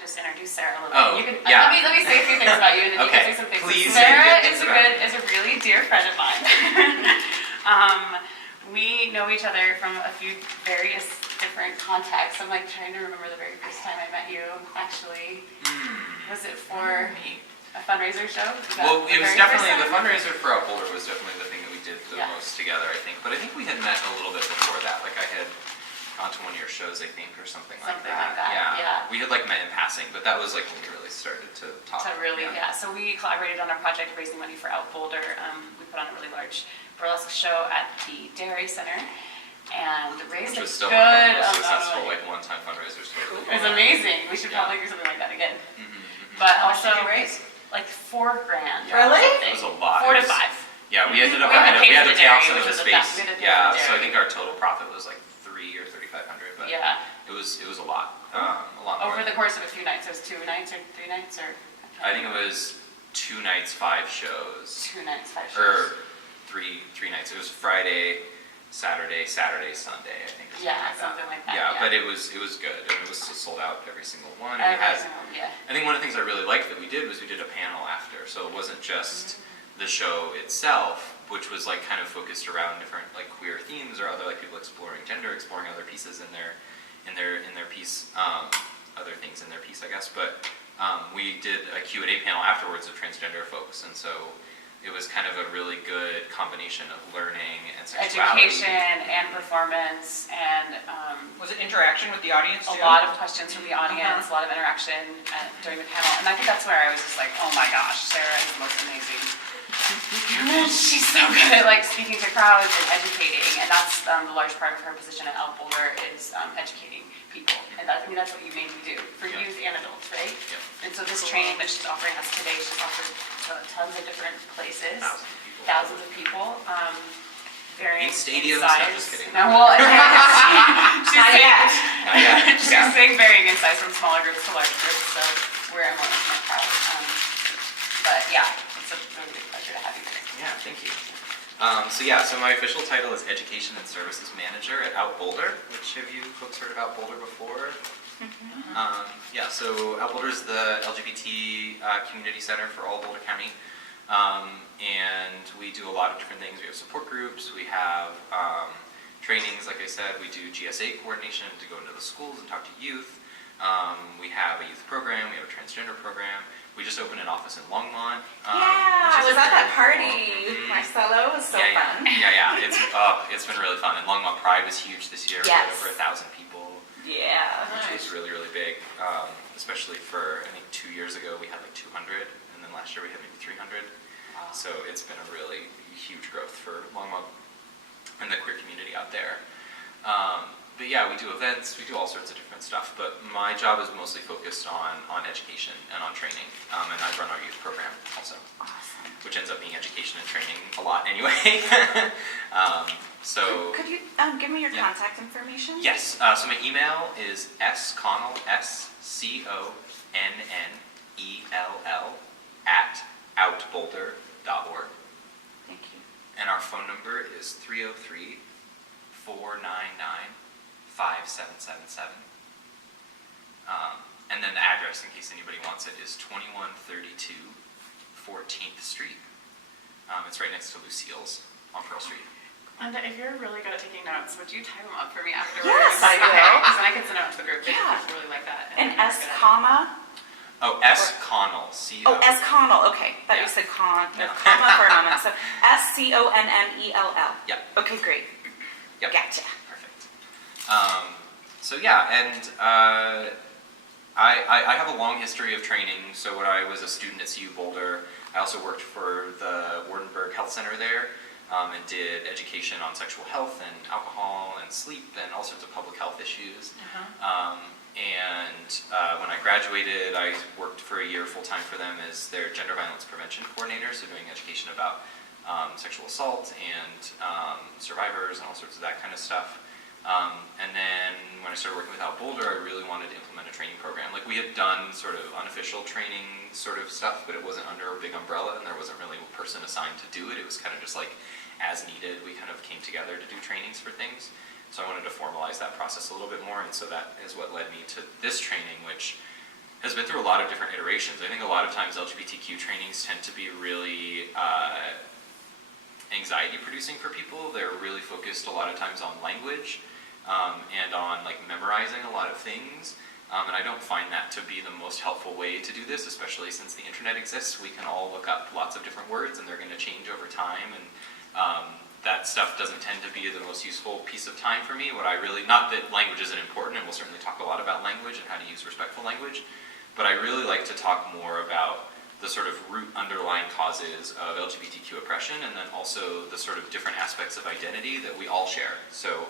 could just introduce Sarah a little bit. You can, let me say a few things about you, and then you can say some things. Please. Sarah is a really dear friend of mine. We know each other from a few various different contexts. I'm like trying to remember the very first time I met you. Actually, was it for a fundraiser show? Well, it was definitely the fundraiser for Out Boulder was definitely the thing that we did the most together, I think. But I think we had met a little bit before that. Like I had gone to one of your shows, I think, or something like that. Yeah. We had like met in passing, but that was like when we really started to talk. So we collaborated on our project raising money for Out Boulder. We put on a really large burlesque show at the Dairy Center and raised Which was a still good one of the most successful like one-time fundraisers. It was amazing. We should probably do something like that again. But also raise like $4,000. Really? It was a lot. 4 to 5. Yeah, we ended up we had to pay off some of the which was space. Yeah, so I think our total profit was like $3,000 or $3,500, but it was a lot, a lot more. Over the course of a few nights, it was 2 nights or 3 nights, or I think it was 2 nights, 5 shows. 2 nights, 5 shows. Or three nights. It was Friday, Saturday, Sunday. I think. Something like that. Yeah, but it was good. It was sold out every single one. I think one of the things I really liked that we did was we did a panel after, so it wasn't just the show itself, which was like kind of focused around different like queer themes or other like people exploring gender, exploring other pieces in their piece, other things in their piece, I guess. But we did a Q&A panel afterwards of transgender folks, and so it was kind of a really good combination of learning and sexuality. Education and performance, and was it interaction with the audience too? A lot of questions from the audience, a lot of interaction during the panel, and I think that's where I was just like, oh my gosh, Sarah is the most amazing. She's so good at like speaking to crowds and educating, and that's the large part of her position at Out Boulder is educating people, and that's what you mainly do for youth and adults, right? And so this training that she's offering us today, she's offered to tons of different places, thousands of people, varying in stadiums. size. No, just kidding. No, well, she's saying varying in size from smaller groups to large groups, so we're a more intimate crowd. But yeah, it's a really big pleasure to have you here. Yeah, thank you. So my official title is Education and Services Manager at Out Boulder. Which of you folks heard of Out Boulder before? So Out Boulder is the LGBT community center for all Boulder County. And we do a lot of different things. We have support groups, we have trainings, like I said, we do GSA coordination to go into the schools and talk to youth. We have a youth program, we have a transgender program. We just opened an office in Longmont. I was at that party. Marcelo was so fun. It's been really fun. And Longmont Pride was huge this year. We had over 1,000 people. Yeah. Which was really, really big. Especially for, I think 2 years ago we had like 200, and then last year we had maybe 300. Wow. So it's been a really huge growth for Longmont and the queer community out there. But yeah, we do events, we do all sorts of different stuff, but my job is mostly focused on education and on training, and I run our youth program also. Awesome. Which ends up being education and training a lot anyway. Could you give me your contact information? Yes, so my email is sconnell, SCONNELL @outboulder.org. Thank you. And our phone number is 303-499-5777. And then the address, in case anybody wants it, is 2132 14th Street. It's right next to Lucille's on Pearl Street. And if you're really good at taking notes, would you type them up for me afterwards? Yes, I will. Because then I can send them out to the group. Yeah. People really like that. And S comma? Oh, S Connell. C-O. Oh, S Connell. Okay. Thought you said comma for a moment. So SCONNELL. Yeah. Okay, great. Yep. Gotcha. Perfect. I have a long history of training. So when I was a student at CU Boulder, I also worked for the Wardenburg Health Center there, and did education on sexual health and alcohol and sleep and all sorts of public health issues. When I graduated, I worked for a year full-time for them as their gender violence prevention coordinator, so doing education about sexual assault and survivors and all sorts of that kind of stuff. And then when I started working with Out Boulder, I really wanted to implement a training program. Like we had done sort of unofficial training sort of stuff, but it wasn't under a big umbrella, and there wasn't really a person assigned to do it. It was kind of just like as needed. We kind of came together to do trainings for things. So I wanted to formalize that process a little bit more, and so that is what led me to this training, which has been through a lot of different iterations. I think a lot of times LGBTQ trainings tend to be really anxiety producing for people. They're really focused a lot of times on language and on like memorizing a lot of things. And I don't find that to be the most helpful way to do this, especially since the internet exists. We can all look up lots of different words and they're going to change over time. And that stuff doesn't tend to be the most useful piece of time for me. What I really, not that language isn't important, and we'll certainly talk a lot about language and how to use respectful language, but I really like to talk more about the sort of root underlying causes of LGBTQ oppression, and then also the sort of different aspects of identity that we all share. So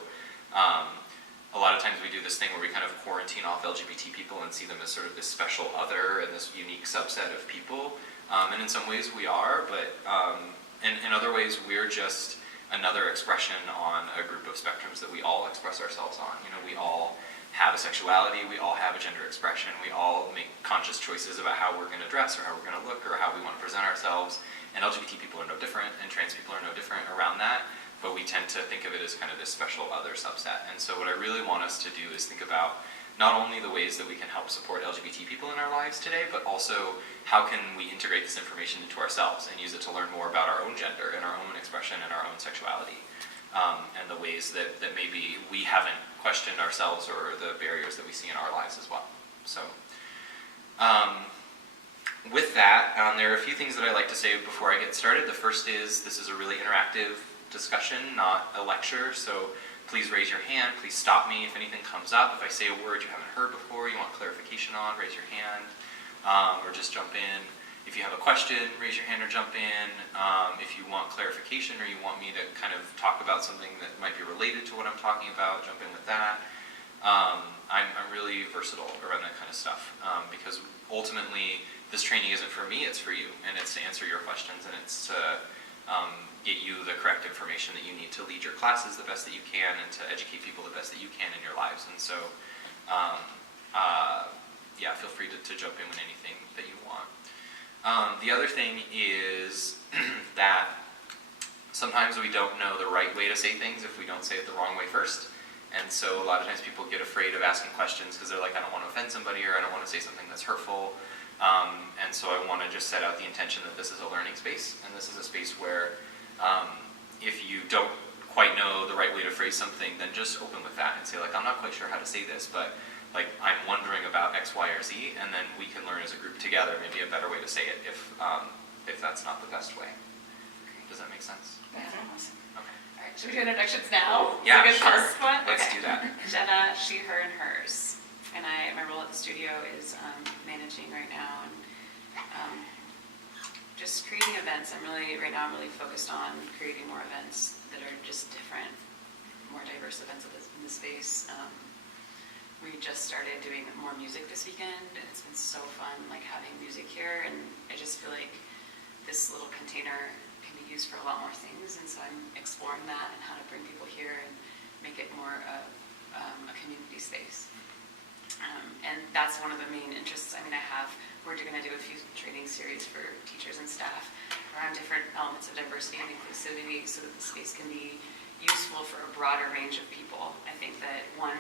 a lot of times we do this thing where we kind of quarantine off LGBT people and see them as sort of this special other and this unique subset of people. And in some ways we are, but in other ways we're just another expression on a group of spectrums that we all express ourselves on. You know, we all have a sexuality, we all have a gender expression, we all make conscious choices about how we're going to dress or how we're going to look or how we want to present ourselves. And LGBT people are no different, and trans people are no different around that, but we tend to think of it as kind of this special other subset. And so what I really want us to do is think about not only the ways that we can help support LGBT people in our lives today, but also how can we integrate this information into ourselves and use it to learn more about our own gender and our own expression and our own sexuality, and the ways that maybe we haven't questioned ourselves or the barriers that we see in our lives as well. So with that, there are a few things that I like to say before I get started. The first is this is a really interactive discussion, not a lecture, so please raise your hand, please stop me if anything comes up. If I say a word you haven't heard before, you want clarification on, raise your hand, or just jump in. If you have a question, raise your hand or jump in. If you want clarification or you want me to kind of talk about something that might be related to what I'm talking about, jump in with that. I'm really versatile around that kind of stuff, because ultimately this training isn't for me, it's for you, and it's to answer your questions, and it's to get you the correct information that you need to lead your classes the best that you can and to educate people the best that you can in your lives. And so, yeah, feel free to jump in with anything that you want. The other thing is that sometimes we don't know the right way to say things if we don't say it the wrong way first. And so a lot of times people get afraid of asking questions because they're like, I don't want to offend somebody, or I don't want to say something that's hurtful. And so I want to just set out the intention that this is a learning space, and this is a space where if you don't quite know the right way to phrase something, then just open with that and say, like, I'm not quite sure how to say this, but like I'm wondering about X, Y, or Z, and then we can learn as a group together maybe a better way to say it if that's not the best way. Does that make sense? That's awesome. Okay. All right, should we do introductions now? Yeah, Is it a good sure. first one? Let's Okay. do that. Jenna, she, her, and hers. And my role at the studio is managing right now, and just creating events. Right now I'm really focused on creating more events that are just different, more diverse events in the space. We just started doing more music this weekend, and it's been so fun, like having music here, and I just feel like this little container can be used for a lot more things, and so I'm exploring that and how to bring people here and make it more of a community space. And that's one of the main interests. We're going to do a few training series for teachers and staff around different elements of diversity and inclusivity so that the space can be useful for a broader range of people. I think that one,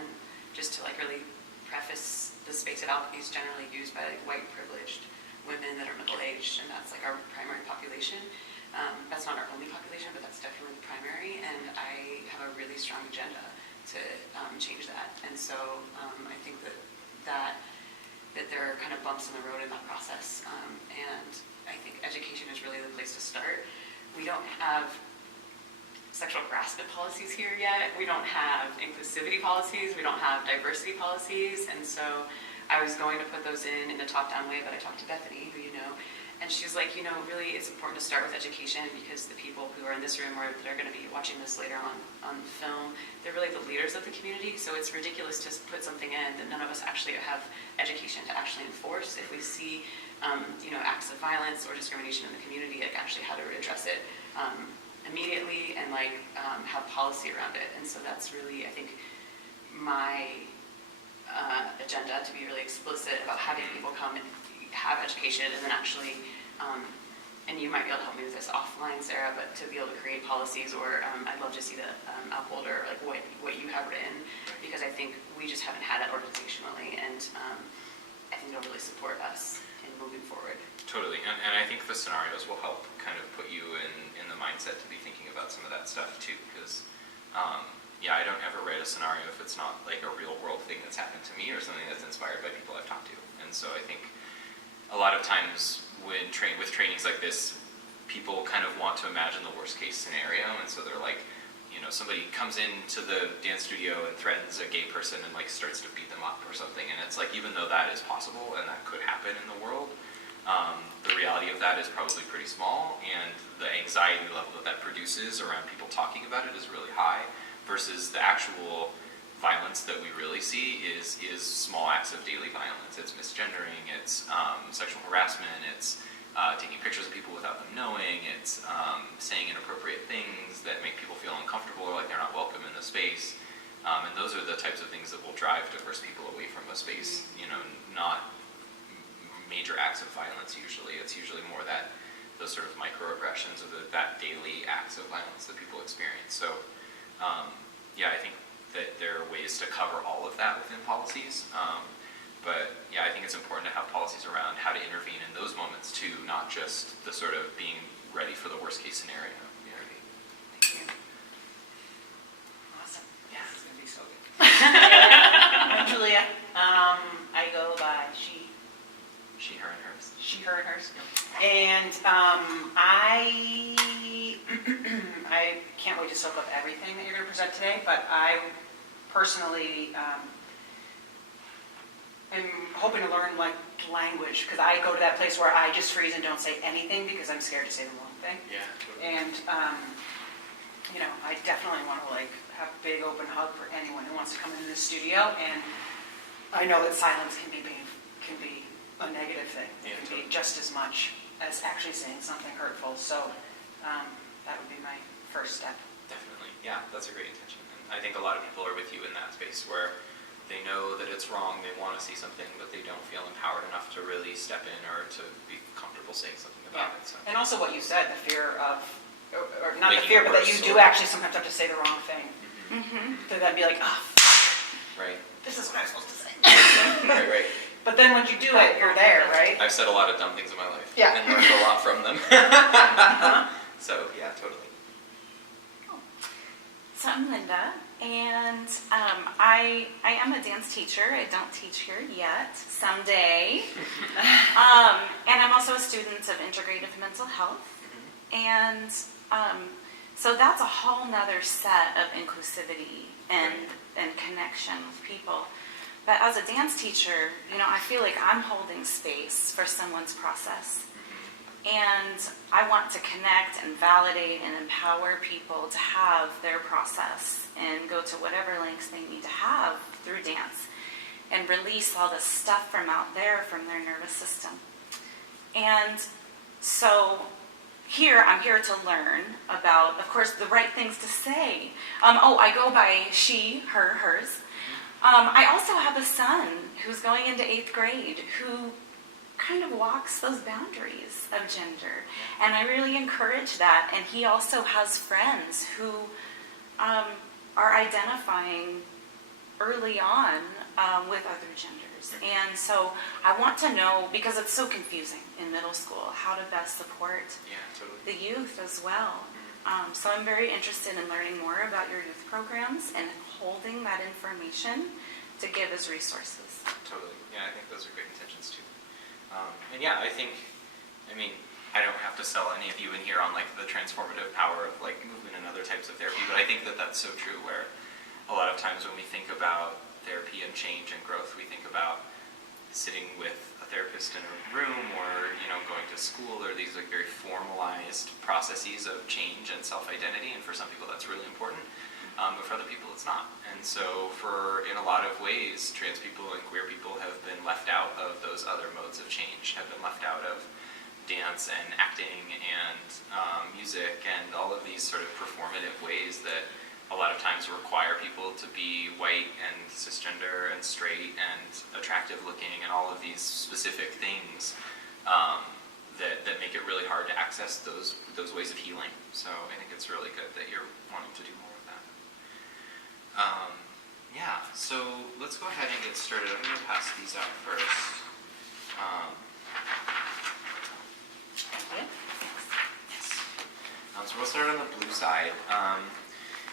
just to like really preface, the space at Alchemy is generally used by like white privileged women that are middle-aged, and that's like our primary population. That's not our only population, but that's definitely the primary, and I have a really strong agenda to change that. And so I think that there are kind of bumps in the road in that process, and I think education is really the place to start. We don't have sexual harassment policies here yet. We don't have inclusivity policies. We don't have diversity policies, and so I was going to put those in a top-down way, but I talked to Bethany, who you know, and she's like, really it's important to start with education because the people who are in this room or that are going to be watching this later on film, they're really the leaders of the community, so it's ridiculous to put something in that none of us actually have education to actually enforce. If we see acts of violence or discrimination in the community, like actually how to address it immediately and have policy around it. And so that's really, I think, my agenda, to be really explicit about having people come and have education, and then actually, and you might be able to help me with this offline, Sarah, but to be able to create policies, or I'd love to see the Out Boulder, like what you have written, because I think we just haven't had that organizationally, and I think it'll really support us in moving forward. Totally, and I think the scenarios will help kind of put you in the mindset to be thinking about some of that stuff too, because yeah, I don't ever write a scenario if it's not like a real world thing that's happened to me or something that's inspired by people I've talked to. And so I think a lot of times with trainings like this, people kind of want to imagine the worst case scenario, and so they're like, you know, somebody comes into the dance studio and threatens a gay person and like starts to beat them up or something, and it's like, even though that is possible and that could happen in the world, the reality of that is probably pretty small, and the anxiety level that produces around people talking about it is really high, versus the actual violence that we really see is small acts of daily violence. It's misgendering, it's sexual harassment, it's taking pictures of people without them knowing, it's saying inappropriate things that make people feel uncomfortable or like they're not welcome in the space. And those are the types of things that will drive diverse people away from a space, you know, not major acts of violence usually. It's usually more that those sort of microaggressions or that daily acts of violence that people experience. So yeah, I think that there are ways to cover all of that within policies. But yeah, I think it's important to have policies around how to intervene in those moments too, not just the sort of being ready for the worst case scenario. Thank you. Awesome. Yeah, this is going to be so good. I'm Julia. I go by she. She, her, and hers. She, her, and hers. And I can't wait to soak up everything that you're going to present today, but I personally am hoping to learn like language, because I go to that place where I just freeze and don't say anything because I'm scared to say the wrong thing. Yeah, totally. And you know, I definitely want to like have a big open hug for anyone who wants to come into the studio, and I know that silence can be a negative thing. It can be just as much as actually saying something hurtful. So that would be my first step. Definitely. Yeah, that's a great intention. And I think a lot of people are with you in that space where they know that it's wrong, they want to see something, but they don't feel empowered enough to really step in or to be comfortable saying something about it. So. And also what you said, the fear of, or not the Making fear, it but that worse, you do actually sometimes have to say the wrong thing. Mm-hmm. To then be like, oh, fuck, Right. this is what I'm supposed to say. Right. But then once you do it, you're there, right? I've said a lot of dumb things in my life. Yeah. And learned a lot from them. So, yeah, totally. So I'm Linda, and I am a dance teacher. I don't teach here yet. Someday. And I'm also a student of integrative mental health. And so that's a whole nother set of inclusivity and connection with people. But as a dance teacher, you know, I feel like I'm holding space for someone's process. And I want to connect and validate and empower people to have their process and go to whatever lengths they need to have through dance and release all the stuff from out there from their nervous system. And so here, I'm here to learn about, of course, the right things to say. I go by she, her, hers. I also have a son who's going into 8th grade who kind of walks those boundaries of gender. And I really encourage that. And he also has friends who are identifying early on with other genders. And so I want to know, because it's so confusing in middle school, how to best support the youth as well. So I'm very interested in learning more about your youth programs and holding that information to give as resources. Totally. Yeah, I think those are great intentions too. And yeah, I mean, I don't have to sell any of you in here on like the transformative power of like movement and other types of therapy, but I think that that's so true, where a lot of times when we think about therapy and change and growth, we think about sitting with a therapist in a room or, you know, going to school, or these like very formalized processes of change and self-identity, and for some people that's really important, but for other people it's not. And so in a lot of ways, trans people and queer people have been left out of those other modes of change, have been left out of dance and acting and music and all of these sort of performative ways that a lot of times require people to be white and cisgender and straight and attractive looking and all of these specific things that make it really hard to access those ways of healing. So I think it's really good that you're wanting to do more of that. Yeah, so let's go ahead and get started. I'm going to pass these out first. Yes. So we'll start on the blue side.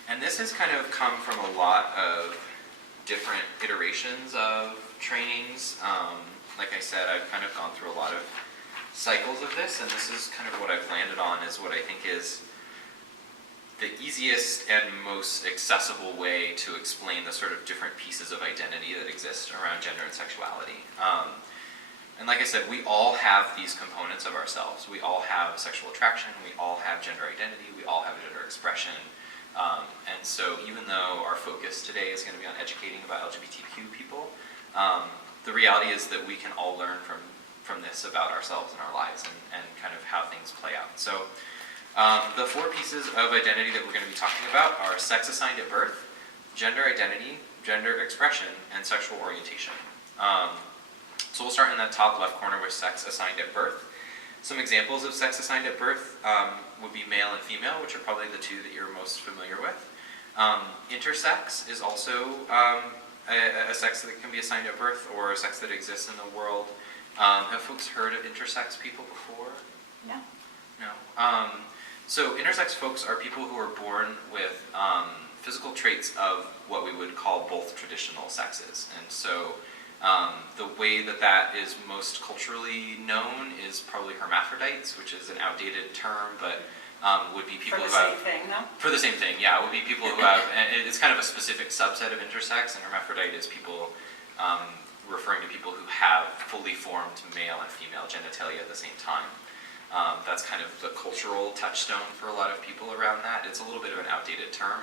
And this has kind of come from a lot of different iterations of trainings. Like I said, I've kind of gone through a lot of cycles of this, and this is kind of what I've landed on as what I think is the easiest and most accessible way to explain the sort of different pieces of identity that exist around gender and sexuality. And like I said, we all have these components of ourselves. We all have sexual attraction, we all have gender identity, we all have gender expression. And so even though our focus today is going to be on educating about LGBTQ people, the reality is that we can all learn from this about ourselves and our lives and kind of how things play out. So the 4 pieces of identity that we're going to be talking about are sex assigned at birth, gender identity, gender expression, and sexual orientation. So we'll start in the top left corner with sex assigned at birth. Some examples of sex assigned at birth would be male and female, which are probably the 2 that you're most familiar with. Intersex is also a sex that can be assigned at birth, or a sex that exists in the world. Have folks heard of intersex people before? No. No. So intersex folks are people who are born with physical traits of what we would call both traditional sexes. And so the way that is most culturally known is probably hermaphrodites, which is an outdated term, but would be people who have... For the same thing, no? For the same thing, yeah. It would be people who have... And it's kind of a specific subset of intersex, and hermaphrodite is people referring to people who have fully formed male and female genitalia at the same time. That's kind of the cultural touchstone for a lot of people around that. It's a little bit of an outdated term,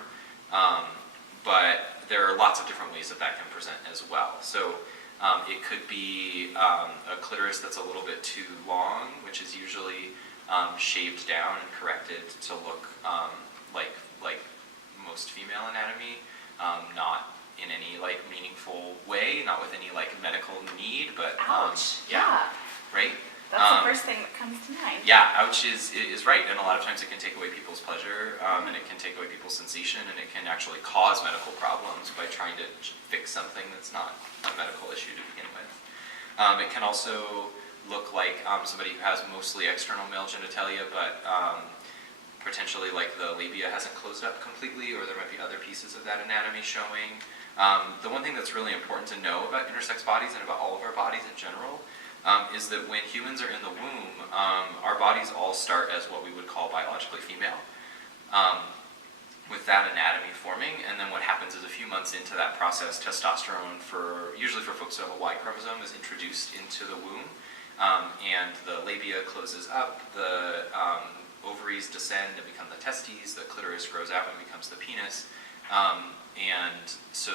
but there are lots of different ways that can present as well. So it could be a clitoris that's a little bit too long, which is usually shaved down and corrected to look like most female anatomy, not in any meaningful way, not with any medical need, but Ouch. yeah, right. That's the first thing that comes to mind. Yeah, ouch is right, and a lot of times it can take away people's pleasure, and it can take away people's sensation, and it can actually cause medical problems by trying to fix something that's not a medical issue to begin with. It can also look like somebody who has mostly external male genitalia, but potentially the labia hasn't closed up completely, or there might be other pieces of that anatomy showing. The one thing that's really important to know about intersex bodies and about all of our bodies in general is that when humans are in the womb, our bodies all start as what we would call biologically female, with that anatomy forming, and then what happens is a few months into that process, testosterone, usually for folks who have a Y chromosome, is introduced into the womb, and the labia closes up, the ovaries descend and become the testes, the clitoris grows out and becomes the penis, and so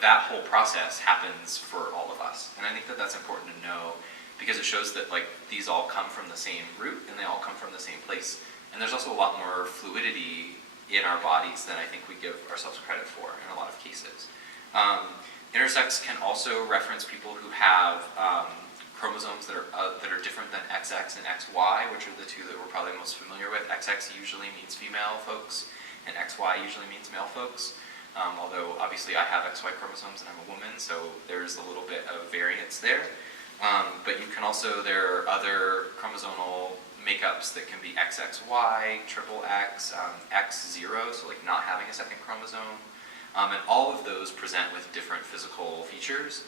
that whole process happens for all of us. And I think that that's important to know because it shows that these all come from the same root and they all come from the same place. And there's also a lot more fluidity in our bodies than I think we give ourselves credit for in a lot of cases. Intersex can also reference people who have chromosomes that are different than XX and XY, which are the 2 that we're probably most familiar with. XX usually means female folks, and XY usually means male folks. Although obviously I have XY chromosomes and I'm a woman, so there's a little bit of variance there. But you can also, there are other chromosomal makeups that can be XXY, triple X, X0, so not having a second chromosome. And all of those present with different physical features.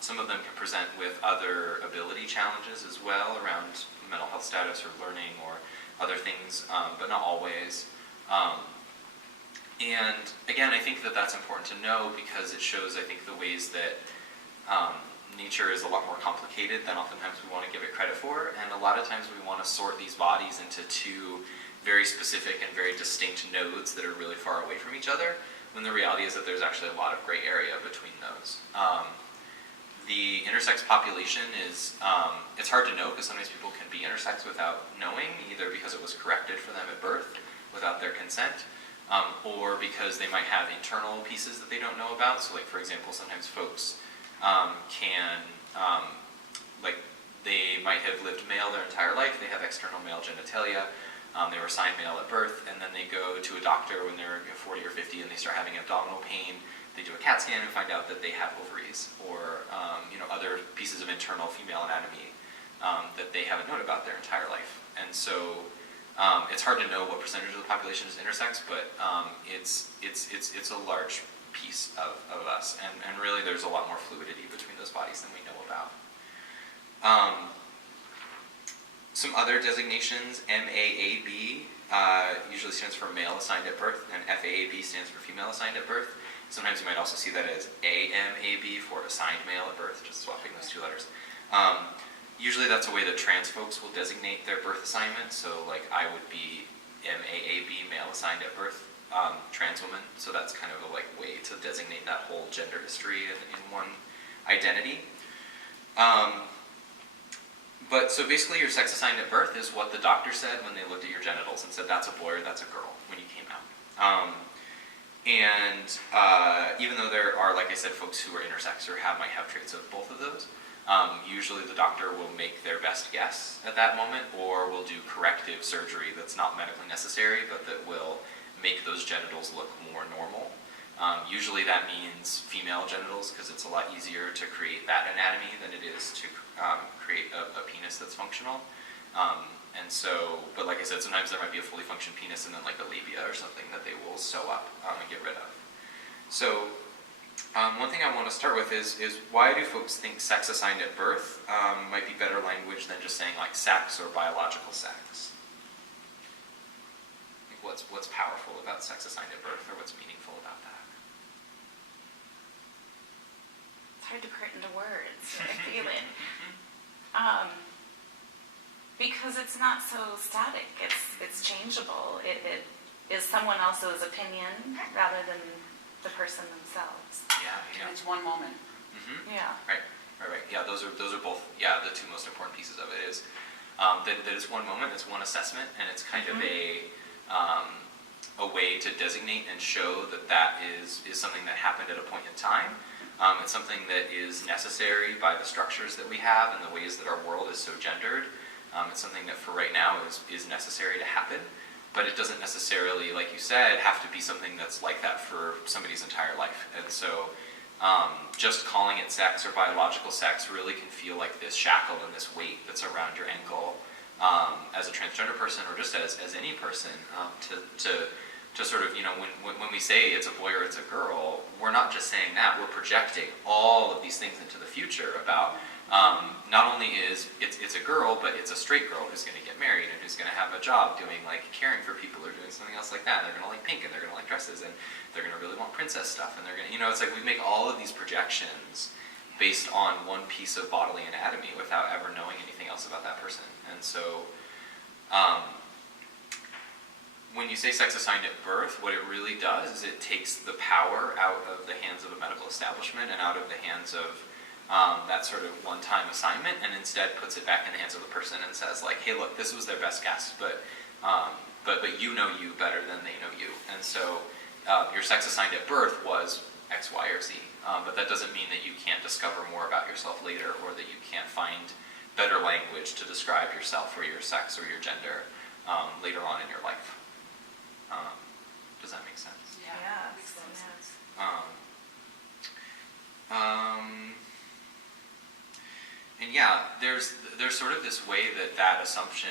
Some of them can present with other ability challenges as well around mental health status or learning or other things, but not always. And again, I think that that's important to know because it shows, I think, the ways that nature is a lot more complicated than oftentimes we want to give it credit for. And a lot of times we want to sort these bodies into 2 very specific and very distinct nodes that are really far away from each other, when the reality is that there's actually a lot of gray area between those. The intersex population is, it's hard to know because sometimes people can be intersex without knowing, either because it was corrected for them at birth without their consent, or because they might have internal pieces that they don't know about. So for example, sometimes folks they might have lived male their entire life, they have external male genitalia, they were assigned male at birth, and then they go to a doctor when they're 40 or 50 and they start having abdominal pain, they do a CAT scan and find out that they have ovaries, or other pieces of internal female anatomy that they haven't known about their entire life. And so it's hard to know what percentage of the population is intersex, but it's a large piece of us, and really there's a lot more fluidity between those bodies than we know about. Some other designations: MAAB usually stands for male assigned at birth, and FAAB stands for female assigned at birth. Sometimes you might also see that as AMAB for assigned male at birth, just swapping those two letters. Usually that's a way that trans folks will designate their birth assignment. So like I would be MAAB, male assigned at birth, trans woman. So that's kind of a way to designate that whole gender history in one identity. But so basically your sex assigned at birth is what the doctor said when they looked at your genitals and said that's a boy or that's a girl when you came out. Even though there are, like I said, folks who are intersex or might have traits of both of those, usually the doctor will make their best guess at that moment, or will do corrective surgery that's not medically necessary, but that will make those genitals look more normal. Usually that means female genitals, because it's a lot easier to create that anatomy than it is to create a penis that's functional. But like I said, sometimes there might be a fully functioned penis and then like a labia or something that they will sew up and get rid of. So one thing I want to start with is why do folks think sex assigned at birth might be better language than just saying like sex or biological sex? Like what's powerful about sex assigned at birth, or what's meaningful about that? It's hard to put into words, I feel it. Because it's not so static, it's changeable. It is someone else's opinion rather than the person themselves. Yeah. And it's one moment. Mm-hmm. Yeah. Right. Yeah, those are both the two most important pieces of it is that it's one moment, it's one assessment, and it's kind of a way to designate and show that is something that happened at a point in time. It's something that is necessary by the structures that we have and the ways that our world is so gendered. It's something that for right now is necessary to happen, but it doesn't necessarily, like you said, have to be something that's like that for somebody's entire life. And so just calling it sex or biological sex really can feel like this shackle and this weight that's around your ankle as a transgender person, or just as any person, to sort of, when we say it's a boy or it's a girl, we're not just saying that, we're projecting all of these things into the future about not only is it's a girl, but it's a straight girl who's going to get married and who's going to have a job doing like caring for people or doing something else like that. They're going to like pink and they're going to like dresses and they're going to really want princess stuff, and they're going to, it's like we make all of these projections based on one piece of bodily anatomy without ever knowing anything else about that person. And so when you say sex assigned at birth, what it really does is it takes the power out of the hands of a medical establishment and out of the hands of that sort of one-time assignment, and instead puts it back in the hands of the person and says like, hey, look, this was their best guess, but you know you better than they know you. And so your sex assigned at birth was X, Y, or Z, but that doesn't mean that you can't discover more about yourself later, or that you can't find better language to describe yourself or your sex or your gender later on in your life. Does that make sense? Yeah, makes a lot of sense. And yeah, there's sort of this way that assumption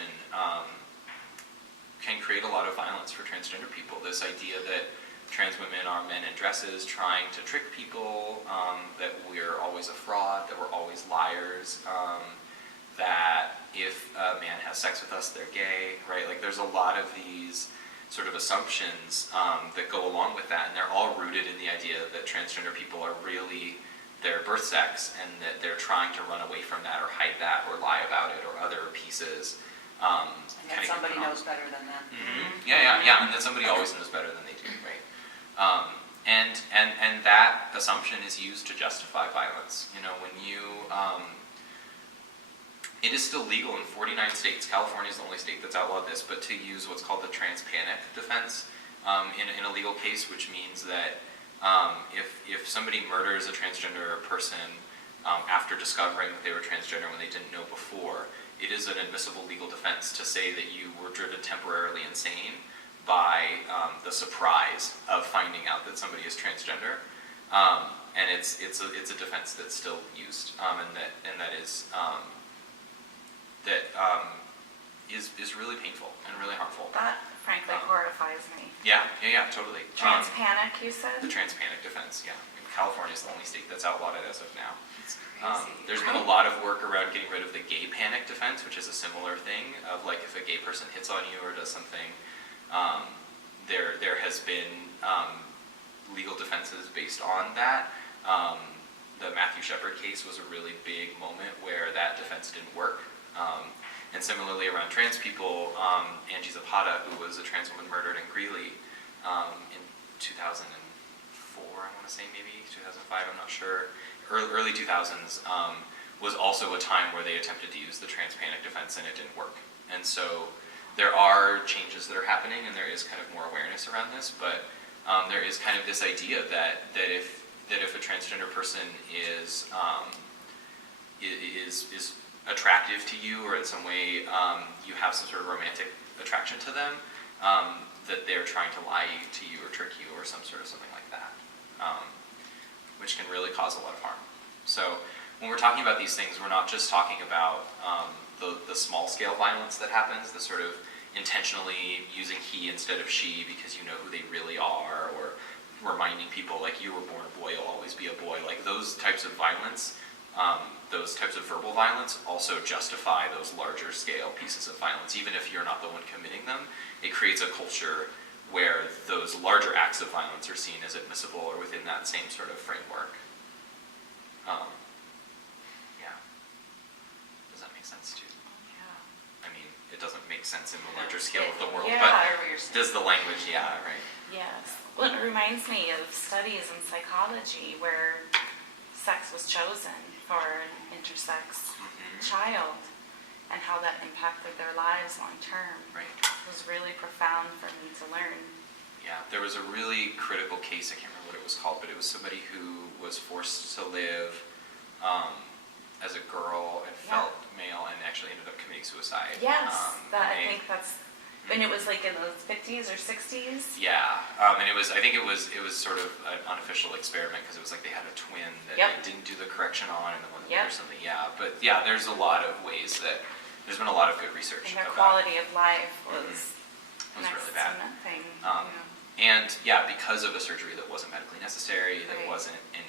can create a lot of violence for transgender people. This idea that trans women are men in dresses trying to trick people, that we're always a fraud, that we're always liars, that if a man has sex with us, they're gay, right? Like there's a lot of these sort of assumptions that go along with that, and they're all rooted in the idea that transgender people are really their birth sex, and that they're trying to run away from that or hide that or lie about it or other pieces. And that somebody knows better than them. Mm-hmm. Yeah, and that somebody always knows better than they do, right? And that assumption is used to justify violence. When you it is still legal in 49 states. California is the only state that's outlawed this, but to use what's called the trans panic defense in a legal case, which means that if somebody murders a transgender person after discovering that they were transgender when they didn't know before, it is an admissible legal defense to say that you were driven temporarily insane by the surprise of finding out that somebody is transgender. And it's a defense that's still used, and that is really painful and really harmful. That frankly horrifies me. Yeah, totally. Trans panic, you said? The trans panic defense, yeah. California is the only state that's outlawed it as of now. It's crazy. There's been a lot of work around getting rid of the gay panic defense, which is a similar thing of like if a gay person hits on you or does something, there has been legal defenses based on that. The Matthew Shepard case was a really big moment where that defense didn't work. And similarly around trans people, Angie Zapata, who was a trans woman murdered in Greeley in 2004, I want to say maybe 2005, I'm not sure. Early 2000s was also a time where they attempted to use the trans panic defense and it didn't work. And so there are changes that are happening and there is kind of more awareness around this, but there is kind of this idea that if a transgender person is attractive to you or in some way you have some sort of romantic attraction to them, that they're trying to lie to you or trick you or something like that, which can really cause a lot of harm. So when we're talking about these things, we're not just talking about the small scale violence that happens, the sort of intentionally using he instead of she because you know who they really are, or reminding people like you were born a boy, you'll always be a boy. Like those types of violence, those types of verbal violence also justify those larger scale pieces of violence. Even if you're not the one committing them, it creates a culture where those larger acts of violence are seen as admissible or within that same sort of framework. Yeah. Does that make sense too? Yeah. I mean, it doesn't make sense in the larger scale of the world, Yeah. but does the language, yeah, right. Yes. Well, it reminds me of studies in psychology where sex was chosen for an intersex child and how that impacted their lives long term. Right. It was really profound for me to learn. Yeah, there was a really critical case, I can't remember what it was called, but it was somebody who was forced to live as a girl and felt male and actually ended up committing suicide. Yes, I think that's, and it was like in the 50s or 60s? Yeah, and I think it was sort of an unofficial experiment because it was like they had a twin that they didn't do the correction on and the one or something, but there's a lot of ways that, there's been a lot of good research And their about quality of life was next really bad. to nothing. And because of a surgery that wasn't medically necessary, that wasn't, and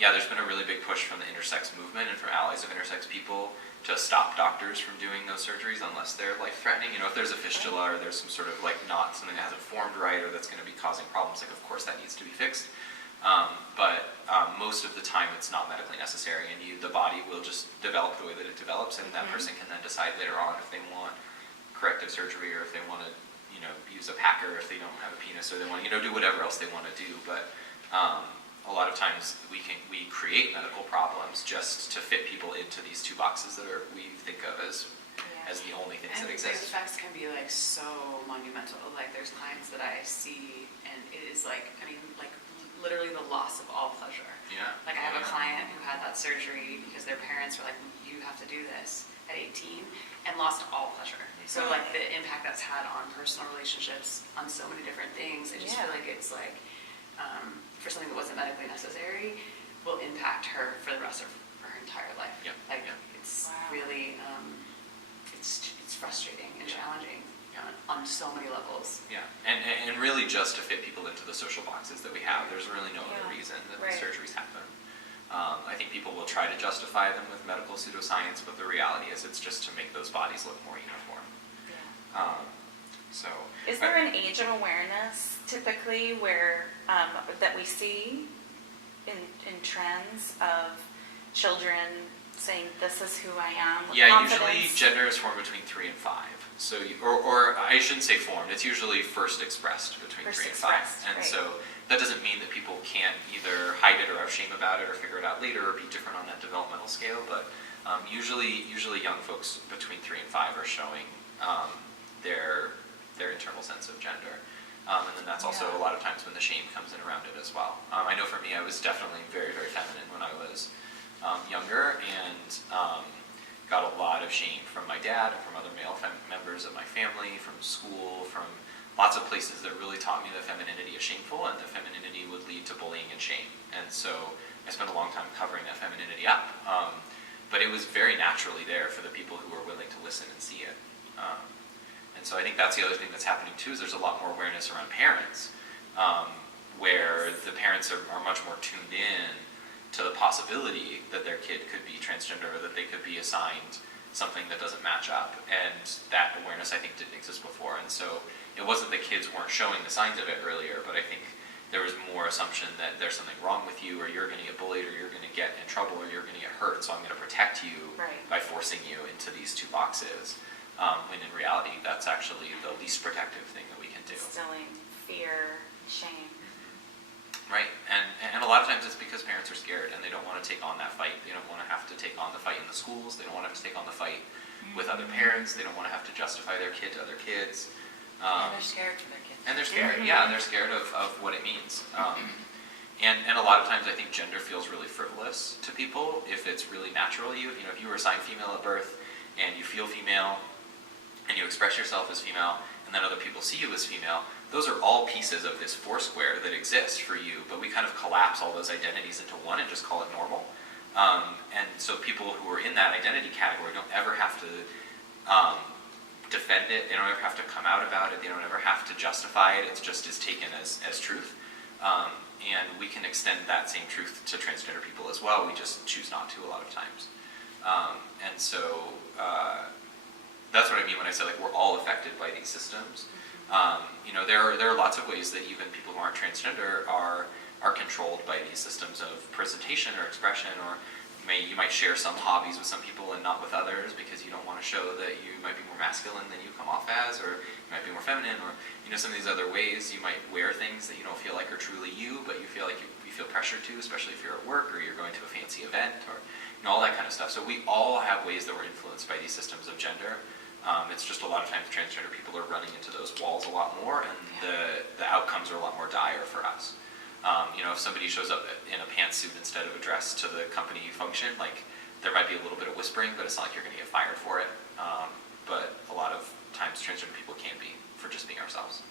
there's been a really big push from the intersex movement and from allies of intersex people to stop doctors from doing those surgeries unless they're life-threatening. If there's a fistula or there's some sort of not something that hasn't formed right or that's going to be causing problems, of course that needs to be fixed. But most of the time it's not medically necessary, and the body will just develop the way that it develops, and that person can then decide later on if they want corrective surgery or if they want to, use a packer if they don't have a penis, or they want to, do whatever else they want to do. But a lot of times we create medical problems just to fit people into these two boxes that we think of as the only things that The exist. effects can be so monumental. There's clients that I see, and it is literally the loss of all pleasure. Yeah. I have a client who had that surgery because their parents were like, you have to do this at 18, and lost all pleasure. So the impact that's had on personal relationships, on so many different things, I just feel like it's for something that wasn't medically necessary, will impact her for the rest of her entire life. It's really, it's frustrating and challenging on so many levels. Yeah, and really just to fit people into the social boxes that we have. There's really no other reason that the surgeries happen. I think people will try to justify them with medical pseudoscience, but the reality is it's just to make those bodies look more uniform. Is there an age of awareness typically where that we see in trends of children saying, "This is who I am"? With confidence? Usually gender is formed between 3 and 5. So, or I shouldn't say formed. It's usually first expressed between 3 and 5, and so that doesn't mean that people can't either hide it or have shame about it or figure it out later or be different on that developmental scale. But usually young folks between 3 and 5 are showing their internal sense of gender. And then that's also a lot of times when the shame comes in around it as well. I know for me, I was definitely very, very feminine when I was younger, and got a lot of shame from my dad and from other male members of my family, from school, from lots of places that really taught me that femininity is shameful and that femininity would lead to bullying and shame. And so I spent a long time covering that femininity up. But it was very naturally there for the people who were willing to listen and see it. And so I think that's the other thing that's happening too, is there's a lot more awareness around parents, where the parents are much more tuned in to the possibility that their kid could be transgender or that they could be assigned something that doesn't match up. And that awareness, I think, didn't exist before. And so it wasn't that kids weren't showing the signs of it earlier, but I think there was more assumption that there's something wrong with you, or you're going to get bullied, or you're going to get in trouble, or you're going to get hurt, so I'm going to protect you by forcing you into these two boxes. When in reality, that's actually the least protective thing that we can do. Instilling fear, shame. Right, and a lot of times it's because parents are scared and they don't want to take on that fight. They don't want to have to take on the fight in the schools. They don't want to have to take on the fight with other parents. They don't want to have to justify their kid to other kids. And they're scared for their kids. And they're scared, yeah, they're scared of what it means. And a lot of times I think gender feels really frivolous to people if it's really natural to you. You know, if you were assigned female at birth and you feel female and you express yourself as female and then other people see you as female, those are all pieces of this foursquare that exist for you, but we kind of collapse all those identities into one and just call it normal. And so people who are in that identity category don't ever have to defend it. They don't ever have to come out about it. They don't ever have to justify it. It's just is taken as truth. And we can extend that same truth to transgender people as well. We just choose not to a lot of times. And so that's what I mean when I say like we're all affected by these systems. You know, there are lots of ways that even people who aren't transgender are controlled by these systems of presentation or expression, or you might share some hobbies with some people and not with others because you don't want to show that you might be more masculine than you come off as, or you might be more feminine, or you know, some of these other ways you might wear things that you don't feel like are truly you, but you feel like you feel pressure to, especially if you're at work or you're going to a fancy event, or you know, all that kind of stuff. So we all have ways that we're influenced by these systems of gender. It's just a lot of times transgender people are running into those walls a lot more, and the outcomes are a lot more dire for us. You know, if somebody shows up in a pantsuit instead of a dress to the company function, like there might be a little bit of whispering, but it's not like you're going to get fired for it. But a lot of times transgender people can be for just being ourselves.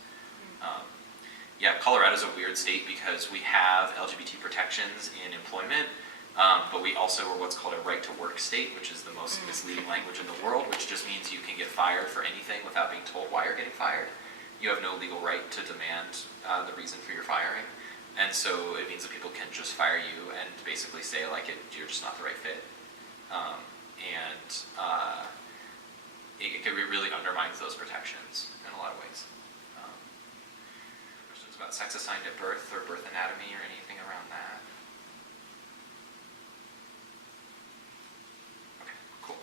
Yeah, Colorado's a weird state because we have LGBT protections in employment, but we also are what's called a right to work state, which is the most misleading language in the world, which just means you can get fired for anything without being told why you're getting fired. You have no legal right to demand the reason for your firing. And so it means that people can just fire you and basically say like you're just not the right fit. It really undermines those protections in a lot of ways. Questions about sex assigned at birth or birth anatomy or anything around that? Okay, cool.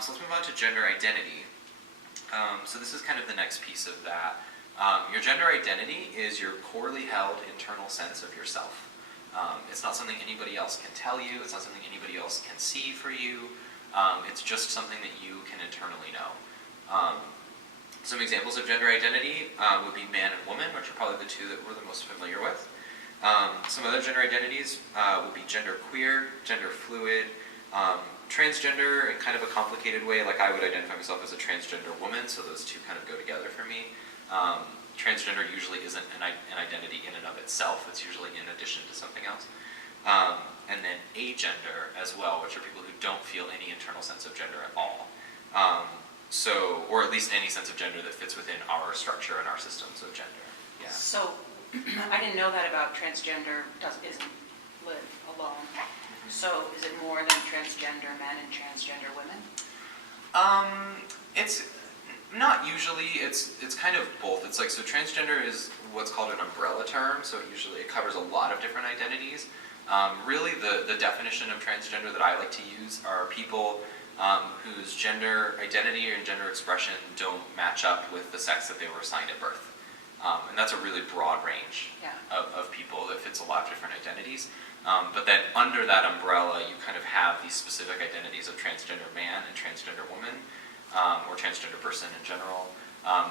So let's move on to gender identity. So this is kind of the next piece of that. Your gender identity is your corely held internal sense of yourself. It's not something anybody else can tell you. It's not something anybody else can see for you. It's just something that you can internally know. Some examples of gender identity would be man and woman, which are probably the two that we're the most familiar with. Some other gender identities would be gender queer, gender fluid, transgender in kind of a complicated way. Like I would identify myself as a transgender woman, so those two kind of go together for me. Transgender usually isn't an identity in and of itself. It's usually in addition to something else. And then agender as well, which are people who don't feel any internal sense of gender at all. Or at least any sense of gender that fits within our structure and our systems of gender. Yeah. So I didn't know that about transgender isn't live alone. So is it more than transgender men and transgender women? It's not usually. It's kind of both. It's like, so transgender is what's called an umbrella term, so it covers a lot of different identities. Really the definition of transgender that I like to use are people whose gender identity and gender expression don't match up with the sex that they were assigned at birth. And that's a really broad range of people that fits a lot of different identities. But then under that umbrella, you kind of have these specific identities of transgender man and transgender woman, or transgender person in general,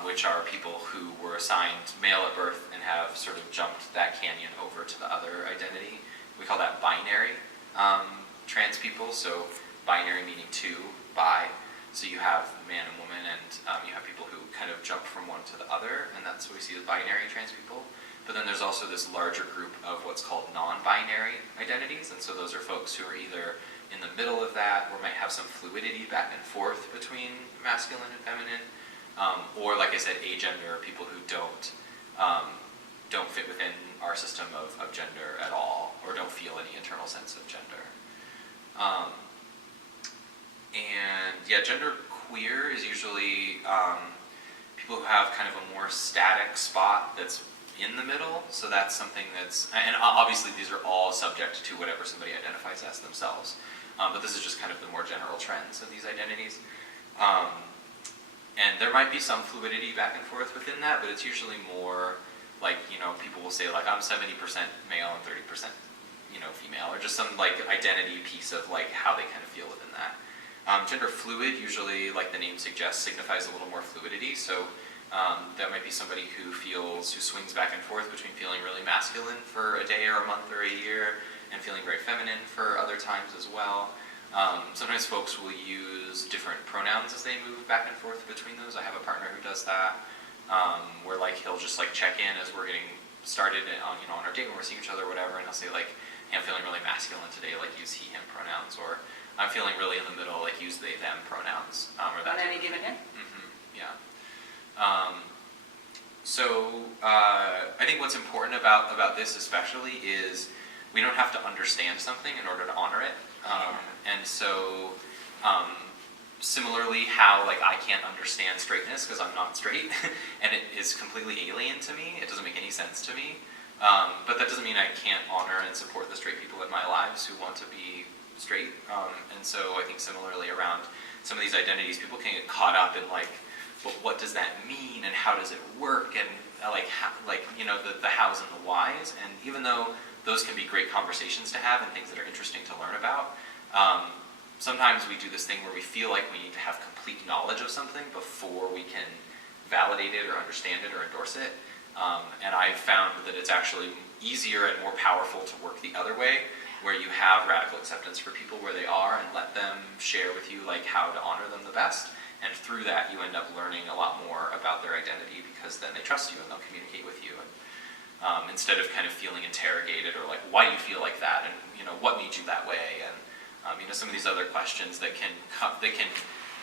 which are people who were assigned male at birth and have sort of jumped that canyon over to the other identity. We call that binary trans people, so binary meaning two, bi. So you have man and woman, and you have people who kind of jump from one to the other, and that's what we see as binary trans people. But then there's also this larger group of what's called non-binary identities, and so those are folks who are either in the middle of that, or might have some fluidity back and forth between masculine and feminine, or like I said, agender, people who don't fit within our system of gender at all, or don't feel any internal sense of gender. And yeah, gender queer is usually people who have kind of a more static spot that's in the middle, so that's something that's, and obviously these are all subject to whatever somebody identifies as themselves, but this is just kind of the more general trends of these identities. And there might be some fluidity back and forth within that, but it's usually more like, people will say like, I'm 70% male and 30%, female, or just some like identity piece of like how they kind of feel within that. Gender fluid, usually, like the name suggests, signifies a little more fluidity. So that might be somebody who swings back and forth between feeling really masculine for a day or a month or a year and feeling very feminine for other times as well. Sometimes folks will use different pronouns as they move back and forth between those. I have a partner who does that, where like he'll just like check in as we're getting started on our date when we're seeing each other or whatever, and he'll say like, hey, I'm feeling really masculine today, like use he, him pronouns, or I'm feeling really in the middle, like use they, them pronouns. Or that On any given day? Yeah. I think what's important about this especially is we don't have to understand something in order to honor it. And so, similarly, how like I can't understand straightness because I'm not straight, and it is completely alien to me. It doesn't make any sense to me. But that doesn't mean I can't honor and support the straight people in my lives who want to be straight. And so I think similarly around some of these identities, people can get caught up in like, well, what does that mean and how does it work, and the hows and the whys. And even though those can be great conversations to have and things that are interesting to learn about, sometimes we do this thing where we feel like we need to have complete knowledge of something before we can validate it or understand it or endorse it. And I've found that it's actually easier and more powerful to work the other way, where you have radical acceptance for people where they are and let them share with you like how to honor them the best. And through that, you end up learning a lot more about their identity, because then they trust you and they'll communicate with you. And instead of kind of feeling interrogated or like, why do you feel like that? And what made you that way? And some of these other questions that can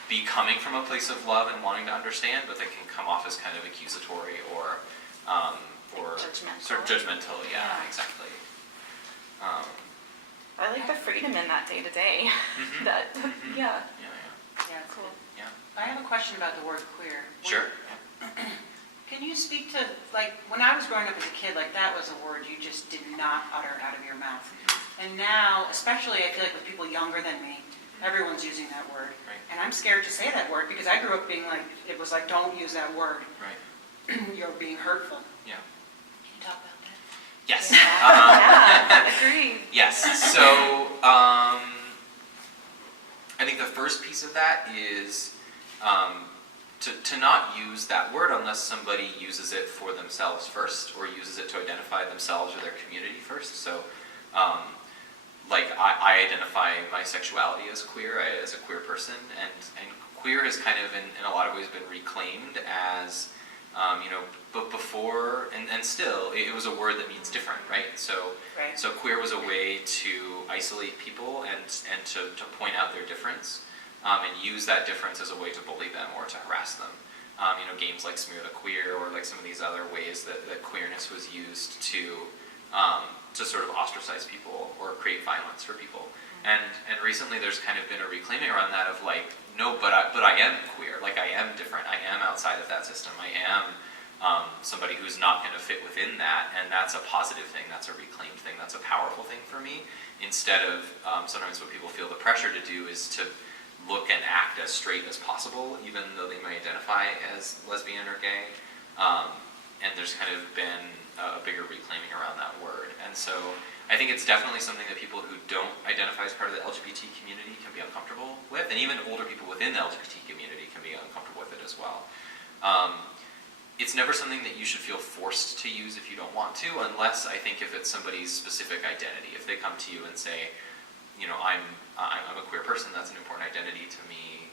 be coming from a place of love and wanting to understand, but that can come off as kind of accusatory or judgmental. Sort of judgmental. Yeah. Exactly. I like the freedom in that day to day. That yeah. Yeah, Cool. Yeah. I have a question about the word queer. Sure. Can you speak to, like, when I was growing up as a kid, like, that was a word you just did not utter out of your mouth. And now, especially, I feel like with people younger than me, everyone's using that word. Right. And I'm scared to say that word because I grew up being like, it was like, don't use that word. Right. You're being hurtful. Yeah. Can you talk about that? Yes. Yeah, agreed. Yes. So I think the first piece of that is to not use that word unless somebody uses it for themselves first, or uses it to identify themselves or their community first. So I identify my sexuality as queer, as a queer person, and queer has kind of in a lot of ways been reclaimed as but before and still it was a word that means different, right? So queer was a way to isolate people and to point out their difference, and use that difference as a way to bully them or to harass them. Games like Smear the Queer, or like some of these other ways that queerness was used to sort of ostracize people or create violence for people. And recently there's kind of been a reclaiming around that of like, no, but I am queer, like I am different, I am outside of that system, I am somebody who's not going to fit within that, and that's a positive thing, that's a reclaimed thing, that's a powerful thing for me, instead of sometimes what people feel the pressure to do is to look and act as straight as possible, even though they may identify as lesbian or gay. And there's kind of been a bigger reclaiming around that word. And so I think it's definitely something that people who don't identify as part of the LGBT community can be uncomfortable with, and even older people within the LGBT community can be uncomfortable with it as well. It's never something that you should feel forced to use if you don't want to, unless I think if it's somebody's specific identity. If they come to you and say, I'm a queer person, that's an important identity to me,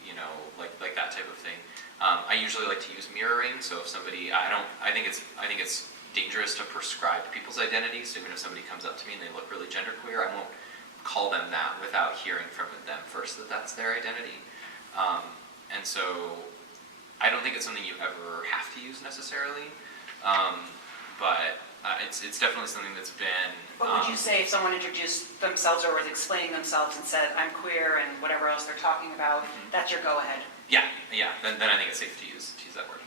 like that type of thing. I usually like to use mirroring. So if somebody, I think it's dangerous to prescribe people's identities. So even if somebody comes up to me and they look really genderqueer, I won't call them that without hearing from them first that that's their identity. And so I don't think it's something you ever have to use necessarily, but it's definitely something that's been. What would you say if someone introduced themselves or was explaining themselves and said, I'm queer and whatever else they're talking about, that's your go-ahead? Yeah. Then I think it's safe to use that word.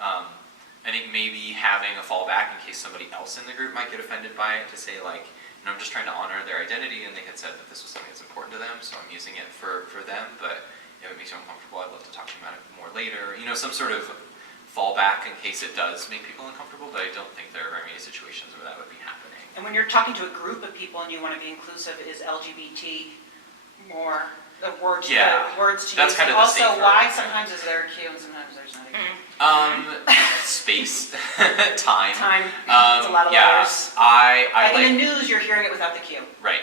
I think maybe having a fallback in case somebody else in the group might get offended by it, to say like, I'm just trying to honor their identity, and they had said that this was something that's important to them, so I'm using it for them, but if it makes you uncomfortable, I'd love to talk to you about it more later. Some sort of fallback in case it does make people uncomfortable, but I don't think there are very many situations where that would be happening. And when you're talking to a group of people and you want to be inclusive, is LGBT more the words to that's use? kind of the also, safer. why sometimes is there a Q and sometimes there's not a Q? Space, time. It's a lot of letters. I like in the news, you're hearing it without the Q. Right.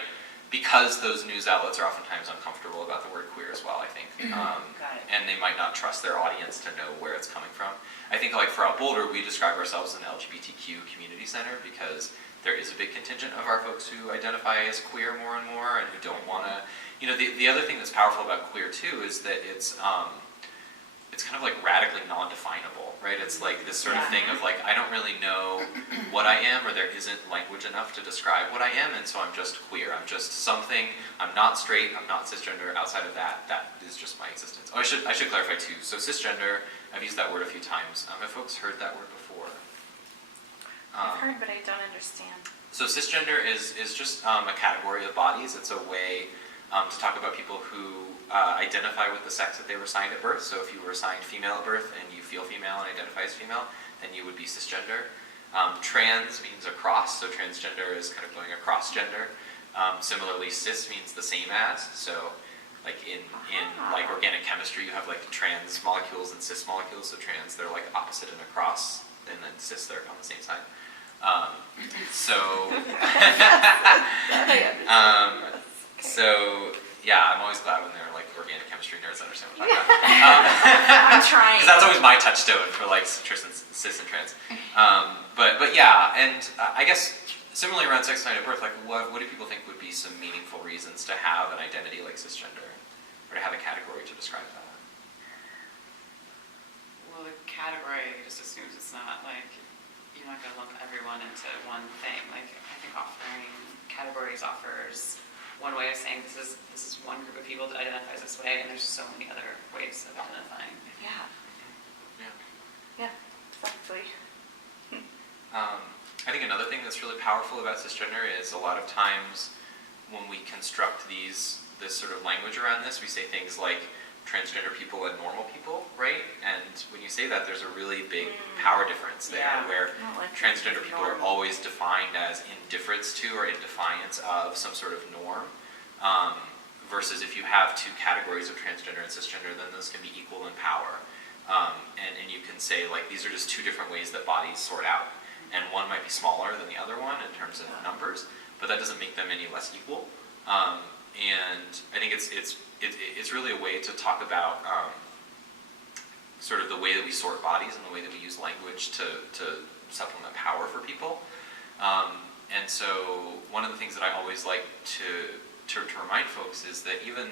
Because those news outlets are oftentimes uncomfortable about the word queer as well, I think. Got it. And they might not trust their audience to know where it's coming from. I think like for Out Boulder, we describe ourselves as an LGBTQ community center because there is a big contingent of our folks who identify as queer more and more and who don't want to. The other thing that's powerful about queer too is that it's kind of like radically non-definable, right? It's like this sort of thing of like, I don't really know what I am, or there isn't language enough to describe what I am, and so I'm just queer. I'm just something. I'm not straight. I'm not cisgender. Outside of that, that is just my existence. Oh, I should clarify too. So cisgender, I've used that word a few times. Have folks heard that word before? I've heard, but I don't understand. So cisgender is just a category of bodies. It's a way to talk about people who identify with the sex that they were assigned at birth. So if you were assigned female at birth and you feel female and identify as female, then you would be cisgender. Trans means across, so transgender is kind of going across gender. Similarly, cis means the same as. So like in like organic chemistry, you have like trans molecules and cis molecules. So trans, they're like opposite and across, and then cis, they're on the same side. So yeah, I'm always glad when they're like organic chemistry nerds understand what I'm talking about. I'm trying. Because that's always my touchstone for like cis and trans. But yeah, and I guess similarly around sex assigned at birth, like what do people think would be some meaningful reasons to have an identity like cisgender, or to have a category to describe that? Well, the category just assumes it's not like, you're not going to lump everyone into one thing. Like, I think offering categories offers one way of saying this is one group of people that identifies this way, and there's so many other ways of identifying. Yeah. Yeah, exactly. I think another thing that's really powerful about cisgender is a lot of times when we construct this sort of language around this, we say things like transgender people and normal people, right? And when you say that, there's a really big power difference there, where transgender people are always defined as in difference to or in defiance of some sort of norm, versus if you have two categories of transgender and cisgender, then those can be equal in power. And you can say, like, these are just two different ways that bodies sort out. And one might be smaller than the other one in terms of numbers, but that doesn't make them any less equal. And I think it's really a way to talk about sort of the way that we sort bodies and the way that we use language to supplement power for people. And so one of the things that I always like to remind folks is that even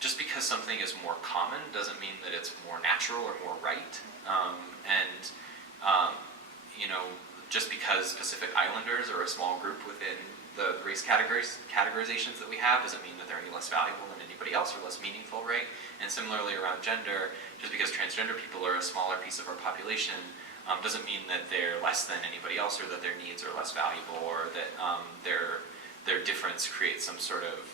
just because something is more common doesn't mean that it's more natural or more right. Just because Pacific Islanders are a small group within the race categorizations that we have doesn't mean that they're any less valuable than anybody else or less meaningful, right? And similarly around gender, just because transgender people are a smaller piece of our population doesn't mean that they're less than anybody else, or that their needs are less valuable, or that their difference creates some sort of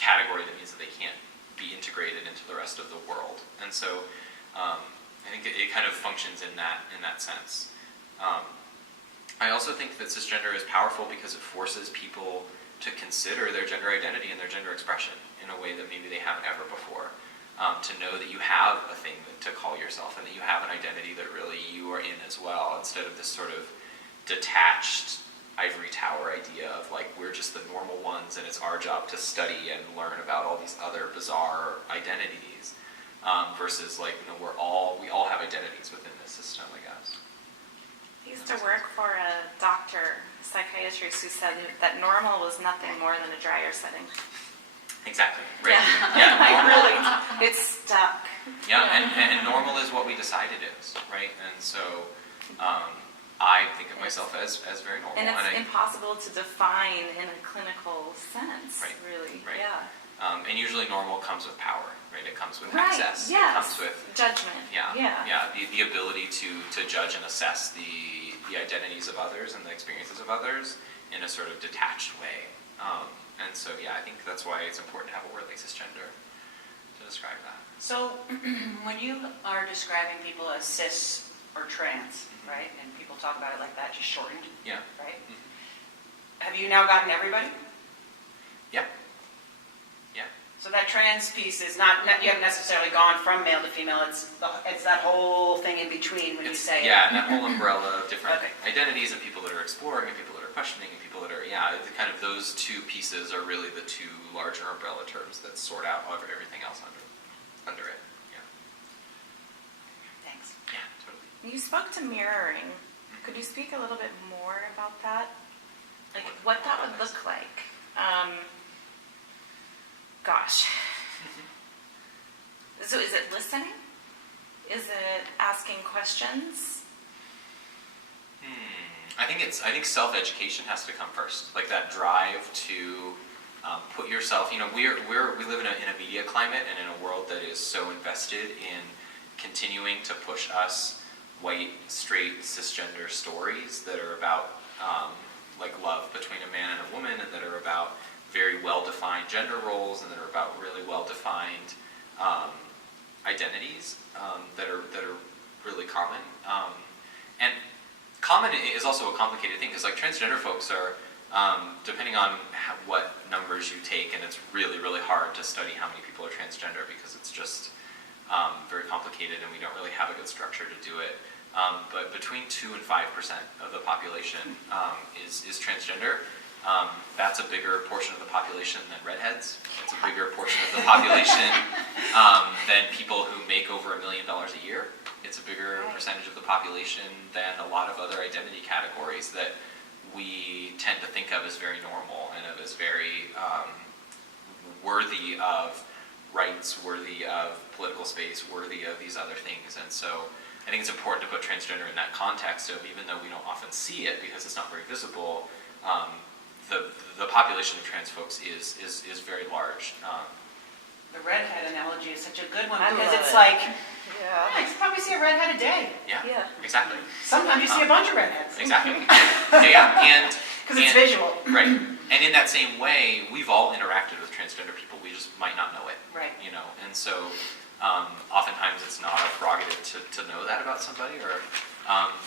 category that means that they can't be integrated into the rest of the world. And so I think it kind of functions in that sense. I also think that cisgender is powerful because it forces people to consider their gender identity and their gender expression in a way that maybe they haven't ever before. To know that you have a thing to call yourself and that you have an identity that really you are in as well, instead of this sort of detached ivory tower idea of like we're just the normal ones and it's our job to study and learn about all these other bizarre identities, versus like we all have identities within this system, I guess. I used to work for a doctor, psychiatrist, who said that normal was nothing more than a dryer setting. Exactly. Right. Yeah. Yeah. Really, it's stuck. Yeah, and normal is what we decide it is, right? And so I think of myself as very normal. And it's impossible to define in a clinical sense, Right, really. right. Yeah. And usually normal comes with power, right? It comes with Right, access. yes. It comes with Judgment. the ability to judge and assess the identities of others and the experiences of others in a sort of detached way. And so, yeah, I think that's why it's important to have a word like cisgender to describe that. So when you are describing people as cis or trans, right, and people talk about it like that, just shortened, Yeah. right? Mhm. Have you now gotten everybody? Yeah. Yeah. So that trans piece is not you haven't necessarily gone from male to female. It's that whole thing in between when you say Yeah, it. and that whole umbrella of different Okay. identities and people that are exploring and people that are questioning and people that are, the kind of those two pieces are really the two larger umbrella terms that sort out everything else under it. Yeah. Thanks. Yeah, totally. You spoke to mirroring. Could you speak a little bit more about that? Like what that would look like? Gosh. So is it listening? Is it asking questions? I think self-education has to come first. Like that drive to put yourself. We live in a media climate and in a world that is so invested in continuing to push us white, straight, cisgender stories that are about like love between a man and a woman, and that are about very well-defined gender roles, and that are about really well-defined identities that are really common. And common is also a complicated thing because like transgender folks are, depending on what numbers you take, and it's really, really hard to study how many people are transgender because it's just very complicated and we don't really have a good structure to do it. But between 2 and 5% of the population is transgender. That's a bigger portion of the population than redheads. It's a bigger portion of the population than people who make over $1 million a year. It's a bigger percentage of the population than a lot of other identity categories that we tend to think of as very normal and of as very worthy of rights, worthy of political space, worthy of these other things. And so I think it's important to put transgender in that context of, even though we don't often see it because it's not very visible, the population of trans folks is very large. The redhead analogy is such a good one I because love it's it. like, Yeah. you probably see a redhead a day. Yeah. Exactly. Sometimes you see a bunch of redheads. Exactly. And Because it's visual. right. And in that same way, we've all interacted with transgender people. We just might not know it. Right. And so oftentimes it's not a prerogative to know that about somebody, or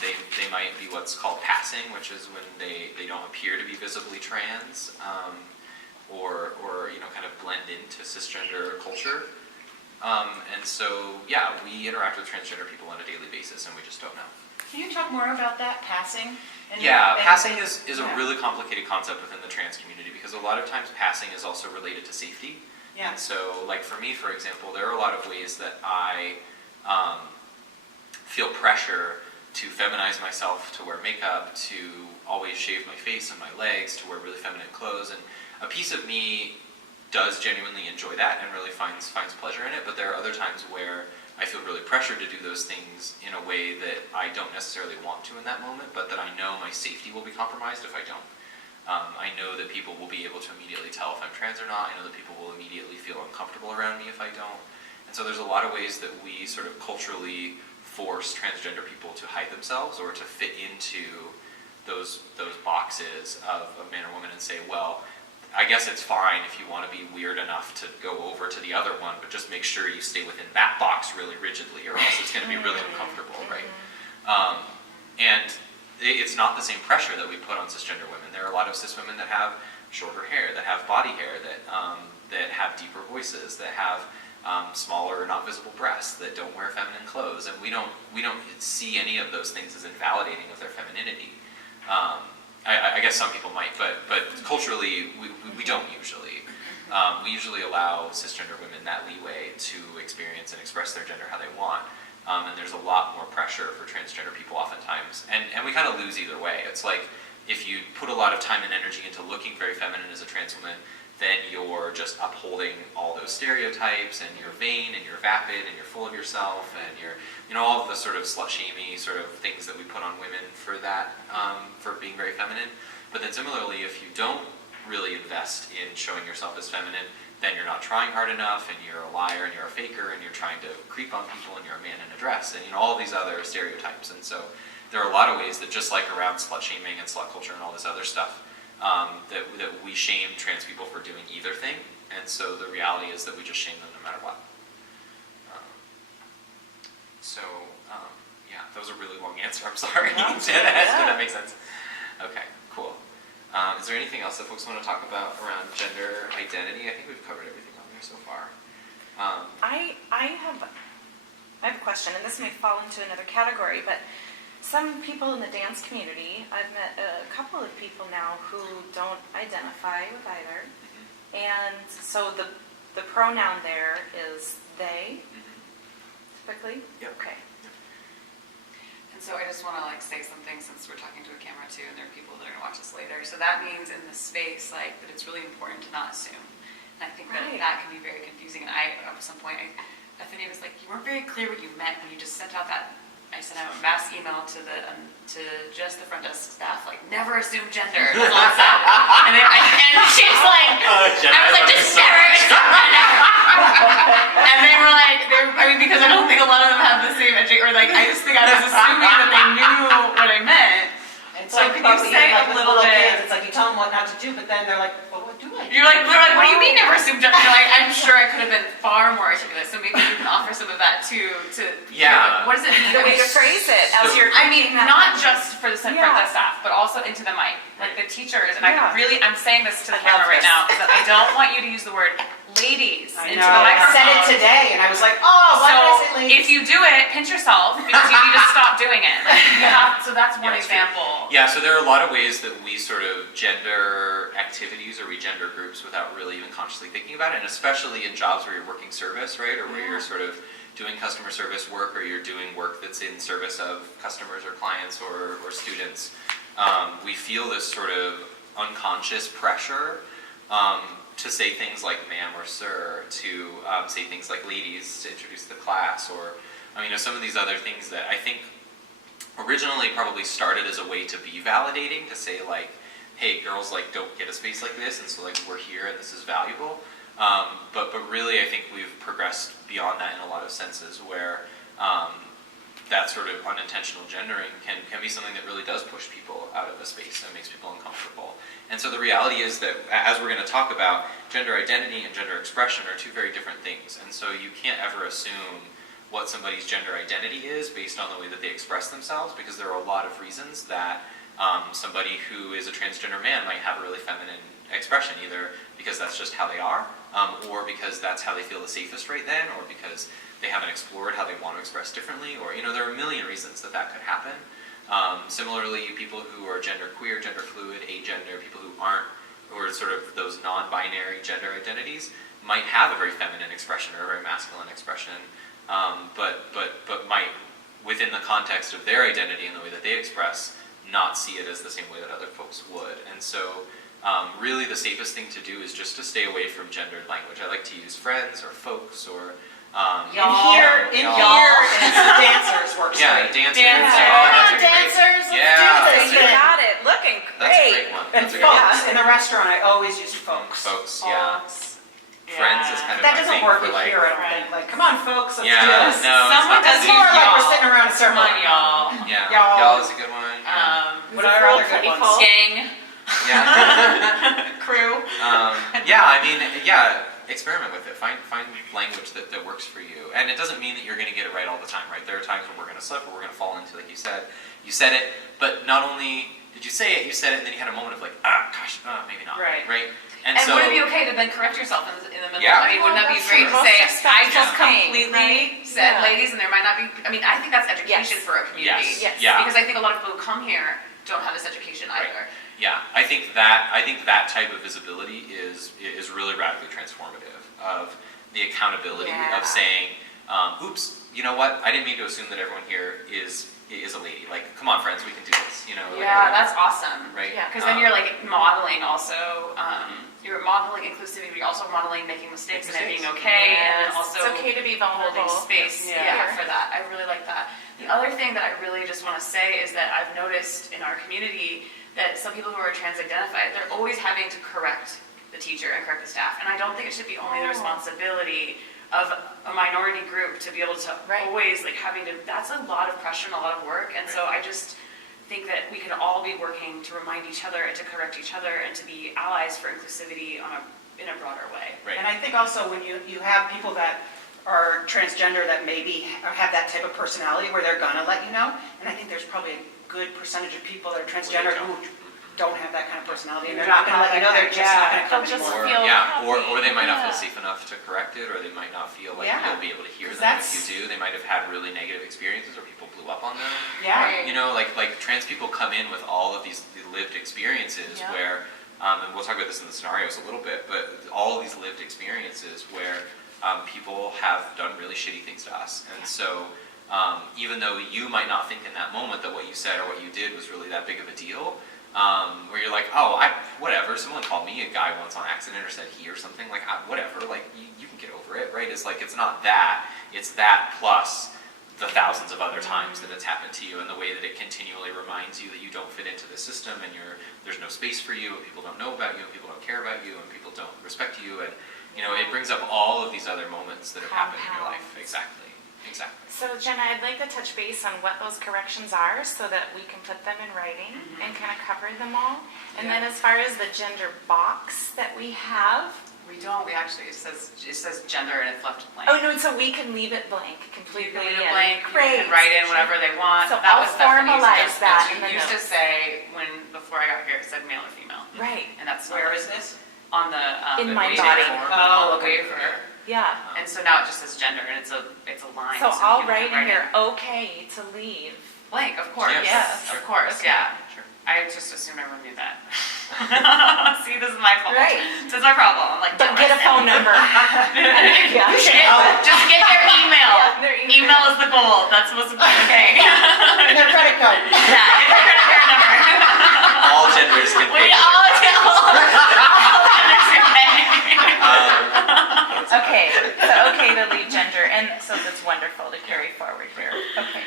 they might be what's called passing, which is when they don't appear to be visibly trans, or kind of blend into cisgender culture. And so, we interact with transgender people on a daily basis, and we just don't know. Can you talk more about that, passing? Passing is a really complicated concept within the trans community because a lot of times passing is also related to safety. Yeah. And so, like for me, for example, there are a lot of ways that I feel pressure to feminize myself, to wear makeup, to always shave my face and my legs, to wear really feminine clothes. And a piece of me does genuinely enjoy that and really finds pleasure in it, but there are other times where I feel really pressured to do those things in a way that I don't necessarily want to in that moment, but that I know my safety will be compromised if I don't. I know that people will be able to immediately tell if I'm trans or not. I know that people will immediately feel uncomfortable around me if I don't. And so there's a lot of ways that we sort of culturally force transgender people to hide themselves or to fit into those boxes of man or woman and say, well, I guess it's fine if you want to be weird enough to go over to the other one, but just make sure you stay within that box really rigidly, or else it's going to be really uncomfortable, right? And it's not the same pressure that we put on cisgender women. There are a lot of cis women that have shorter hair, that have body hair, that have deeper voices, that have smaller or not visible breasts, that don't wear feminine clothes, and we don't see any of those things as invalidating of their femininity. I guess some people might, but culturally, we don't usually. We usually allow cisgender women that leeway to experience and express their gender how they want. And there's a lot more pressure for transgender people oftentimes. And we kind of lose either way. It's like if you put a lot of time and energy into looking very feminine as a trans woman, then you're just upholding all those stereotypes, and you're vain, and you're vapid, and you're full of yourself, and you're, all of the sort of slut-shamey sort of things that we put on women for that, for being very feminine. But then similarly, if you don't really invest in showing yourself as feminine, then you're not trying hard enough, and you're a liar, and you're a faker, and you're trying to creep on people, and you're a man in a dress, and all of these other stereotypes. And so there are a lot of ways that, just like around slut-shaming and slut culture and all this other stuff, that we shame trans people for doing either thing, and so the reality is that we just shame them no matter what. Yeah, that was a really long answer, I'm sorry. No, Did that make sense? Okay, cool. Is there anything else that folks want to talk about around gender identity? I think we've covered everything on there so far. I have a question, and this may fall into another category, but some people in the dance community, I've met a couple of people now who don't identify with either, and so the pronoun there is they, typically? Yep. Okay. And so I just want to say something, since we're talking to a camera too, and there are people that are going to watch us later. So that means in this space, that it's really important to not assume. And I think that that can be very confusing. And at some point, Bethany was like, you weren't very clear what you meant when you just sent out that. I sent out a mass email to just the front desk staff, never assume gender. That's all I said. And she was like, I was like, just never assume gender. And they were like, because I don't think a lot of them have the same education, or I just think I was assuming that they knew what I meant. It's So could you say a little bit? Kids, it's like you tell them what not to do, but then they're like, well, what do I do? You're like, what do you mean never assume gender? I'm sure I could have been far more articulate, so maybe you can offer some of that too. Yeah. What does it mean? The way to phrase it as you're Not just for the front desk staff, but also into the mic, the teachers. And I'm saying this to the camera right now, because I don't want you to use the word ladies into the I microphone. said it today, and I was like, oh, why did I say ladies? If you do it, pinch yourself, because you need to stop doing it. So that's one example. Yeah, so there are a lot of ways that we sort of gender activities or we gender groups without really even consciously thinking about it, and especially in jobs where you're working service, right, or where you're sort of doing customer service work, or you're doing work that's in service of customers or clients or students. We feel this sort of unconscious pressure to say things like ma'am or sir, to say things like ladies, to introduce the class, or some of these other things that I think originally probably started as a way to be validating, to say hey, girls don't get a space like this, and so we're here and this is valuable. But really I think we've progressed beyond that in a lot of senses, where that sort of unintentional gendering can be something that really does push people out of a space and makes people uncomfortable. And so the reality is that, as we're going to talk about, gender identity and gender expression are two very different things. And so you can't ever assume what somebody's gender identity is based on the way that they express themselves, because there are a lot of reasons that somebody who is a transgender man might have a really feminine expression, either because that's just how they are, or because that's how they feel the safest right then, or because they haven't explored how they want to express differently, or there are a million reasons that could happen. Similarly, people who are genderqueer, gender fluid, agender, people who aren't, or sort of those non-binary gender identities, might have a very feminine expression or a very masculine expression, but might, within the context of their identity and the way that they express, not see it as the same way that other folks would. And so really the safest thing to do is just to stay away from gendered language. I like to use friends or folks or in here is the dancers works yeah, great. dancers. Dancers, Yeah, let's do this. You got it. Looking That's a great. great one. And That's a good folks, one. in the restaurant, I always use folks. Folks, yeah. Friends is kind of That my doesn't thing work for in here, I don't think. Come on, folks, let's do yeah, this. no, Someone it's not does It's the more same. like we're sitting around in a circle. Come on, y'all. Yeah, Y'all. y'all is a good one. Yeah. What are other good ones? Gang. Yeah. Crew. Experiment with it. Find language that works for you. And it doesn't mean that you're going to get it right all the time, right? There are times when we're going to slip, or we're going to fall into, like you said it, but not only did you say it, you said it, and then you had a moment of maybe not. Right. And so, would it be okay to then correct yourself in the middle? Yeah. Wouldn't that be That's great true. to say, Most I just respectful thing, completely right? said Yeah. ladies, and there might not be, I think that's education Yes. for a community. Yes. Yes. Yeah. Because I think a lot of people who come here don't have this education either. Yeah, I think that type of visibility is really radically transformative of the accountability of saying, oops, you know what? I didn't mean to assume that everyone here is a lady. Like, come on, friends, we can do this. You know? Yeah, that's awesome. Right. Yeah, because then you're like modeling also. You're modeling inclusivity, but you're also modeling making mistakes and it being okay, and also it's okay to be vulnerable. holding space. Yeah, for that. I really like that. The other thing that I really just want to say is that I've noticed in our community that some people who are trans-identified, they're always having to correct the teacher and correct the staff, and I don't think it should be only the responsibility of a minority group to be able to always like having to. That's a lot of pressure and a lot of work, and so I just think that we can all be working to remind each other and to correct each other and to be allies for inclusivity in a broader way. Right. And I think also when you have people that are transgender that maybe have that type of personality where they're gonna let you know, and I think there's probably a good percentage of people that are transgender who don't have that kind of personality, and they're not gonna let you know, they're just not gonna come They'll just anymore. feel Or they might not feel safe enough to correct it, or they might not feel like you'll be able to hear them if you do. They might have had really negative experiences, or people blew up on them. Yeah. You know, like trans people come in with all of these lived experiences where, and we'll talk about this in the scenarios a little bit, but all of these lived experiences where people have done really shitty things to us, and so. Even though you might not think in that moment that what you said or what you did was really that big of a deal, where you're like, oh, whatever, someone called me a guy once on accident or said he or something, like, whatever, like, you can get over it, right? It's like, it's not that, it's that plus the thousands of other times that it's happened to you, and the way that it continually reminds you that you don't fit into the system, and there's no space for you, and people don't know about you, and people don't care about you, and people don't respect you, and, you know, it brings up all of these other moments that have happened in your life. Exactly. So Jenna, I'd like to touch base on what those corrections are so that we can put them in writing and kind of cover them all. And then as far as the gender box that we have. We don't, we actually, it says gender and it's left blank. Oh no, so we can leave it blank completely. You can leave it blank, Great. you can write in whatever they want. So that I'll was stuff that formalize that in the used to notes. say before I got here, it said male or female. Right. And that's Where is this? on the In the my waiver body. form, Oh, on the okay. waiver. Yeah. And so now it just says gender, and it's a line. So I'll you can write in here, okay to leave. blank, of course. Yes. Of course, Okay. yeah. Sure. I just assumed everyone knew that. See, this is my fault. Right. This is my problem. I'm like, But get a phone number. Yeah. Just get their email. Yeah, their email. Email is the goal. That's supposed to be okay. And their credit card. Yeah, get their credit card number. All genders can We pay for all their all genders can pay. Okay, so okay to leave gender, and so that's wonderful to carry forward here. Okay.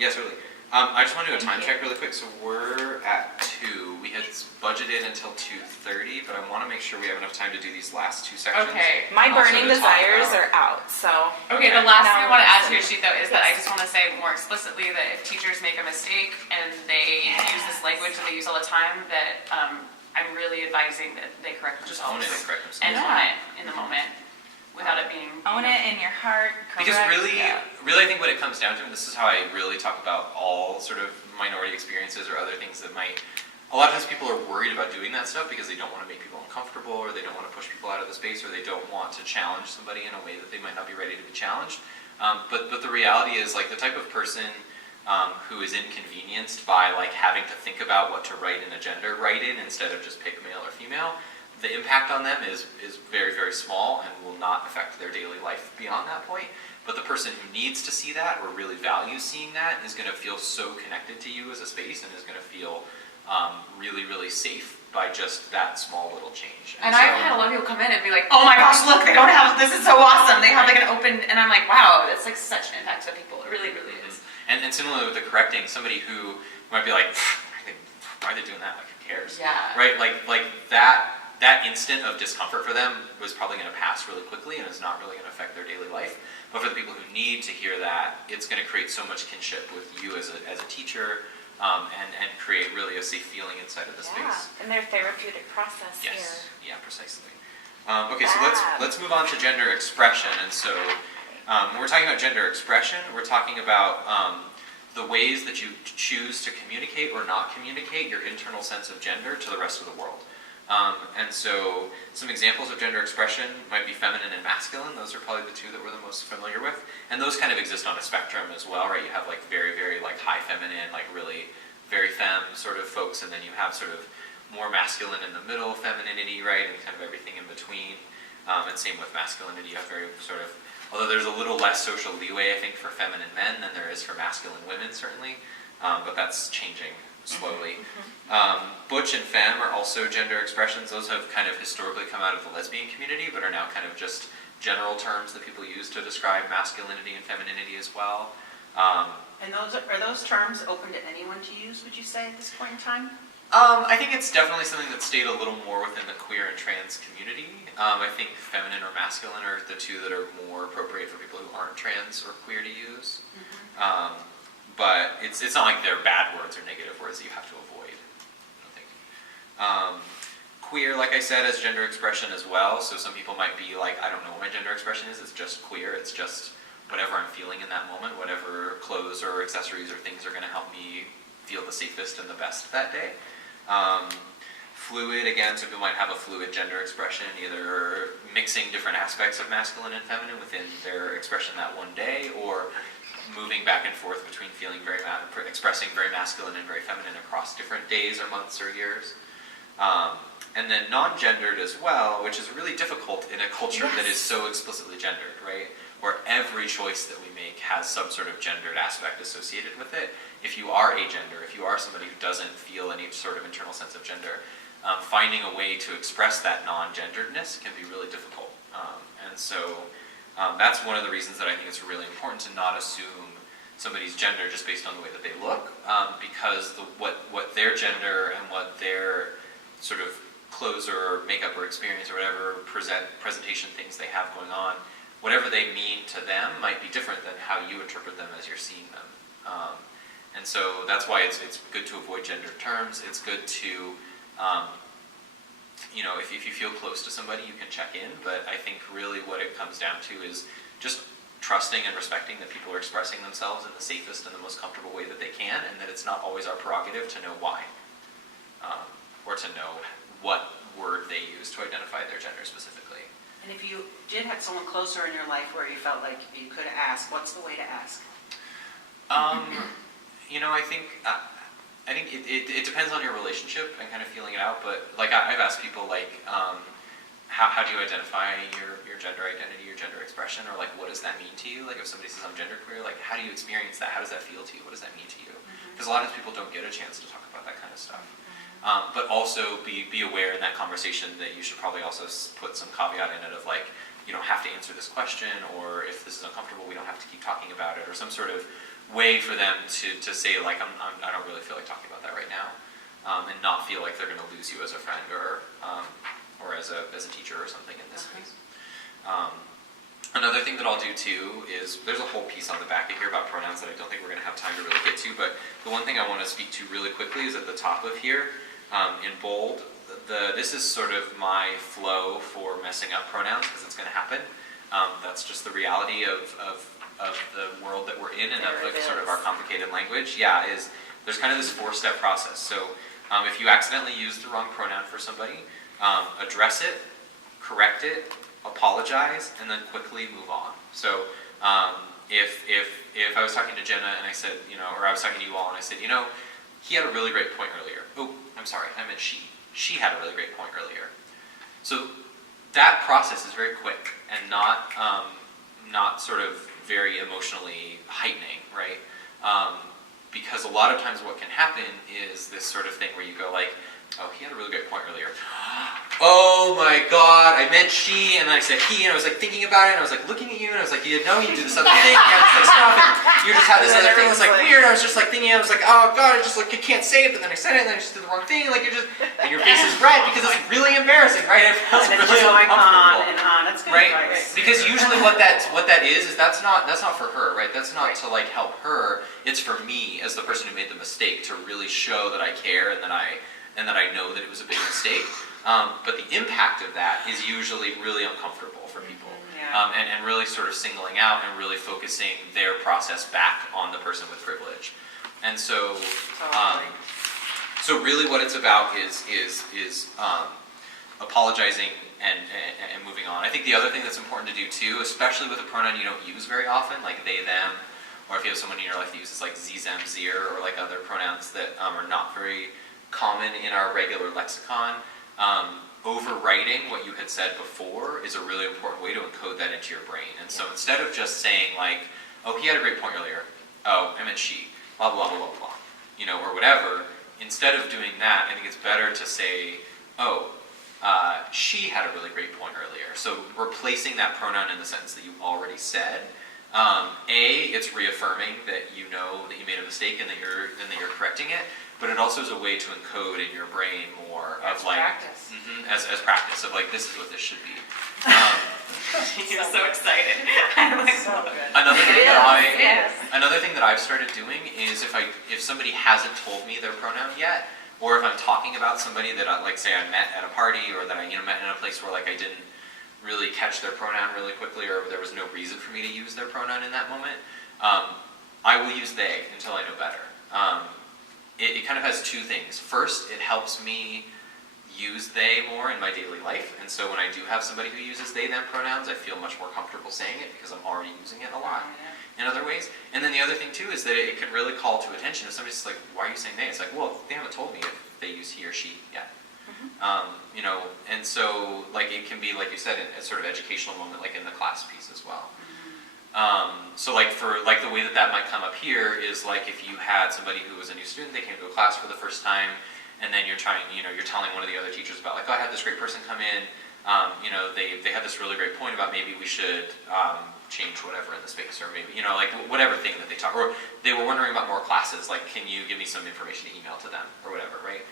Yes, really. I just want to do a time Thank you. check really quick. So we're at 2. We had budgeted until 2:30, but I want to make sure we have enough time to do these last 2 sections. Okay. My And also burning to talk desires about- are out, so. Okay, the last thing I Now want to add to listen. your sheet though is that I Yes. just want to say more explicitly that if teachers make a mistake and they use this language that they use all the time, that I'm really advising that they correct Just themselves. own it and correct themselves. And own it in the moment without it being. Own it in your heart, correct. Because really, yeah. really, I think what it comes down to, and this is how I really talk about all sort of minority experiences or other things that might. A lot of times people are worried about doing that stuff because they don't want to make people uncomfortable, or they don't want to push people out of the space, or they don't want to challenge somebody in a way that they might not be ready to be challenged. But the reality is, like, the type of person who is inconvenienced by like having to think about what to write in a gender write-in instead of just pick male or female, the impact on them is very, very small and will not affect their daily life beyond that point. But the person who needs to see that or really values seeing that is going to feel so connected to you as a space and is going to feel really, really safe by just that small little change. And I've had a lot of people come in and be like, oh my gosh, look, they don't have, this is so awesome. They have like an open, and I'm like, wow, that's like such an impact to people. It really, really is. And similarly with the correcting, somebody who might be like, why are they doing that? Like, who cares? Yeah. Right? Like that instant of discomfort for them was probably going to pass really quickly and is not really going to affect their daily life. But for the people who need to hear that, it's going to create so much kinship with you as a teacher, and create really a safe feeling inside of the space. And their therapeutic process here. Yes. Yeah, precisely. Okay, so let's move on to gender expression. And so when we're talking about gender expression, we're talking about the ways that you choose to communicate or not communicate your internal sense of gender to the rest of the world. And so some examples of gender expression might be feminine and masculine. Those are probably the two that we're the most familiar with. And those kind of exist on a spectrum as well, right? You have like very, very like high feminine, like really very femme sort of folks, and then you have sort of more masculine in the middle, femininity, right, and kind of everything in between. And same with masculinity, you have very sort of, although there's a little less social leeway, I think, for feminine men than there is for masculine women, certainly, but that's changing slowly. Butch and femme are also gender expressions. Those have kind of historically come out of the lesbian community, but are now kind of just general terms that people use to describe masculinity and femininity as well. And are those terms open to anyone to use, would you say, at this point in time? I think it's definitely something that stayed a little more within the queer and trans community. I think feminine or masculine are the two that are more appropriate for people who aren't trans or queer to use. But it's not like they're bad words or negative words that you have to avoid, I don't think. Queer, like I said, as gender expression as well. So some people might be like, I don't know what my gender expression is, it's just queer, it's just whatever I'm feeling in that moment, whatever clothes or accessories or things are going to help me feel the safest and the best that day. Fluid, again, so people might have a fluid gender expression, either mixing different aspects of masculine and feminine within their expression that one day, or moving back and forth between expressing very masculine and very feminine across different days or months or years. And then non-gendered as well, which is really difficult in a culture that is so explicitly gendered, right? Where every choice that we make has some sort of gendered aspect associated with it. If you are agender, if you are somebody who doesn't feel any sort of internal sense of gender, finding a way to express that non-genderedness can be really difficult. And so that's one of the reasons that I think it's really important to not assume somebody's gender just based on the way that they look, because what their gender and what their sort of clothes or makeup or experience or whatever presentation things they have going on, whatever they mean to them might be different than how you interpret them as you're seeing them. And so that's why it's good to avoid gendered terms. It's good to, if you feel close to somebody, you can check in. But I think really what it comes down to is just trusting and respecting that people are expressing themselves in the safest and the most comfortable way that they can, and that it's not always our prerogative to know why, or to know what word they use to identify their gender specifically. And if you did have someone closer in your life where you felt like you could ask, what's the way to ask? I think it depends on your relationship and kind of feeling it out. But like I've asked people like, how do you identify your gender identity, your gender expression, or like what does that mean to you? Like if somebody says I'm genderqueer, like how do you experience that? How does that feel to you? What does that mean to you? Because a lot of people don't get a chance to talk about that kind of stuff. But also be aware in that conversation that you should probably also put some caveat in it of like, you don't have to answer this question, or if this is uncomfortable, we don't have to keep talking about it, or some sort of way for them to say like, I don't really feel like talking about that right now, and not feel like they're going to lose you as a friend or as a teacher or something in this case. Another thing that I'll do too is, there's a whole piece on the back of here about pronouns that I don't think we're going to have time to really get to, but the one thing I want to speak to really quickly is at the top of here, in bold. This is sort of my flow for messing up pronouns, because it's going to happen. That's just the reality of the world that we're in, and of like sort of our complicated language. Yeah, there's kind of this 4-step process. So if you accidentally use the wrong pronoun for somebody, address it, correct it, apologize, and then quickly move on. So if I was talking to Jenna and I said, or I was talking to you all and I said, he had a really great point earlier. Oh, I'm sorry, I meant she. She had a really great point earlier. So that process is very quick and not sort of very emotionally heightening, right? Because a lot of times what can happen is this sort of thing where you go like, oh, he had a really great point earlier. Oh my God, I meant she, and then I said he, and I was like thinking about it, and I was like looking at you, and I was like, you do this other thing, you had this like stuff, and you just had this other thing, it was like weird, I was just like thinking, I was like, oh God, I just like, I can't say it, but then I said it, and then I just did the wrong thing, like you're just, and your face is red, because it's really embarrassing, right? It feels And it's really just going on uncomfortable. and on. That's good Right? advice. Because usually what that is that's not for her, right? That's not to like help her, it's for me as the person who made the mistake to really show that I care and that I know that it was a big mistake. But the impact of that is usually really uncomfortable for people. Yeah. And really sort of singling out and really focusing their process back on the person with privilege. And so, so really what it's about is apologizing and moving on. I think the other thing that's important to do too, especially with a pronoun you don't use very often, like they, them, or if you have someone in your life that uses like ze, them, zir, or like other pronouns that are not very common in our regular lexicon, overwriting what you had said before is a really important way to encode that into your brain. And so instead of just saying like, oh, he had a great point earlier, oh, I meant she, blah, blah, blah, blah, blah, you know, or whatever, instead of doing that, I think it's better to say, oh, she had a really great point earlier. So replacing that pronoun in the sentence that you already said, it's reaffirming that you know that you made a mistake and that you're correcting it, but it also is a way to encode in your brain more of like practice. As practice of like, this is what this should be. You're so excited. So good. Another thing that I've started doing is if somebody hasn't told me their pronoun yet, or if I'm talking about somebody that I, like say I met at a party, or that I met in a place where like I didn't really catch their pronoun really quickly, or there was no reason for me to use their pronoun in that moment, I will use they until I know better. It kind of has two things. First, it helps me use they more in my daily life, and so when I do have somebody who uses they them pronouns, I feel much more comfortable saying it because I'm already using it a lot in other ways. And then the other thing too is that it can really call to attention if somebody's like, why are you saying they? It's like, well, they haven't told me if they use he or she yet. You know, and so like it can be, like you said, a sort of educational moment, like in the class piece as well. So like for like the way that might come up here is like if you had somebody who was a new student, they came to a class for the first time, and then you're telling one of the other teachers about like, oh, I had this great person come in, they had this really great point about maybe we should change whatever in the space, or maybe, like whatever thing that they talk, or they were wondering about more classes, like can you give me some information to email to them, or whatever, right?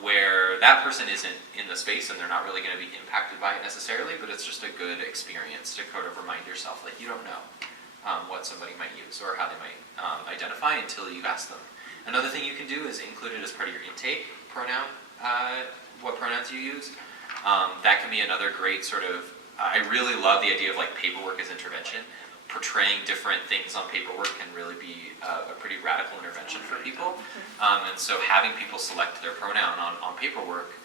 Where that person isn't in the space and they're not really going to be impacted by it necessarily, but it's just a good experience to kind of remind yourself, like you don't know what somebody might use or how they might identify until you ask them. Another thing you can do is include it as part of your intake pronoun, what pronouns you use. That can be another great sort of, I really love the idea of like paperwork as intervention. Portraying different things on paperwork can really be a pretty radical intervention for people. And so having people select their pronoun on paperwork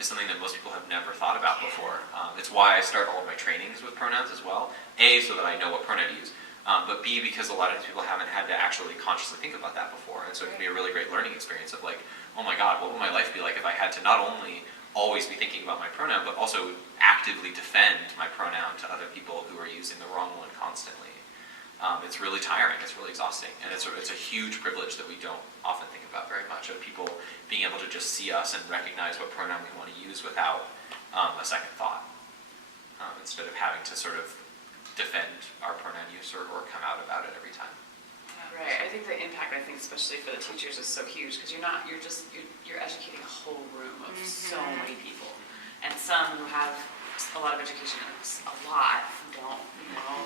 is something that most people have never thought about before. It's why I start all of my trainings with pronouns as well. A, so that I know what pronoun to use. But B, because a lot of people haven't had to actually consciously think about that before. And so it can be a really great learning experience of like, oh my God, what would my life be like if I had to not only always be thinking about my pronoun, but also actively defend my pronoun to other people who are using the wrong one constantly. It's really tiring, it's really exhausting, and it's a huge privilege that we don't often think about very much, of people being able to just see us and recognize what pronoun we want to use without a second thought, instead of having to sort of defend our pronoun use or come out about it every time. Right. I think the impact, especially for the teachers, is so huge because you're educating a whole room of so many people, and some who have a lot of education, and a lot who don't.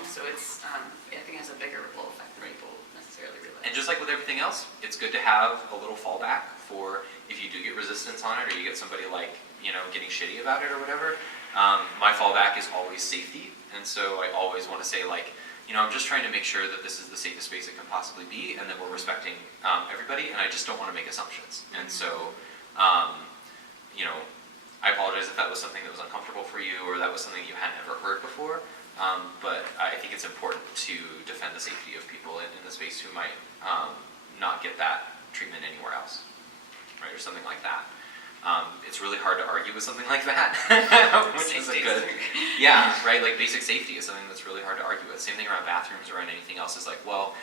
So it's I think it has a bigger ripple effect than people necessarily realize. And just like with everything else, it's good to have a little fallback for if you do get resistance on it, or you get somebody like getting shitty about it or whatever. My fallback is always safety, and so I always want to say like, I'm just trying to make sure that this is the safest space it can possibly be, and that we're respecting everybody, and I just don't want to make assumptions. And so, I apologize if that was something that was uncomfortable for you, or that was something you hadn't ever heard before, but I think it's important to defend the safety of people in the space who might not get that treatment anywhere else, right, or something like that. It's really hard to argue with something like that, which is a good, right, like basic safety is something that's really hard to argue with. Same thing around bathrooms or around anything else is like, well,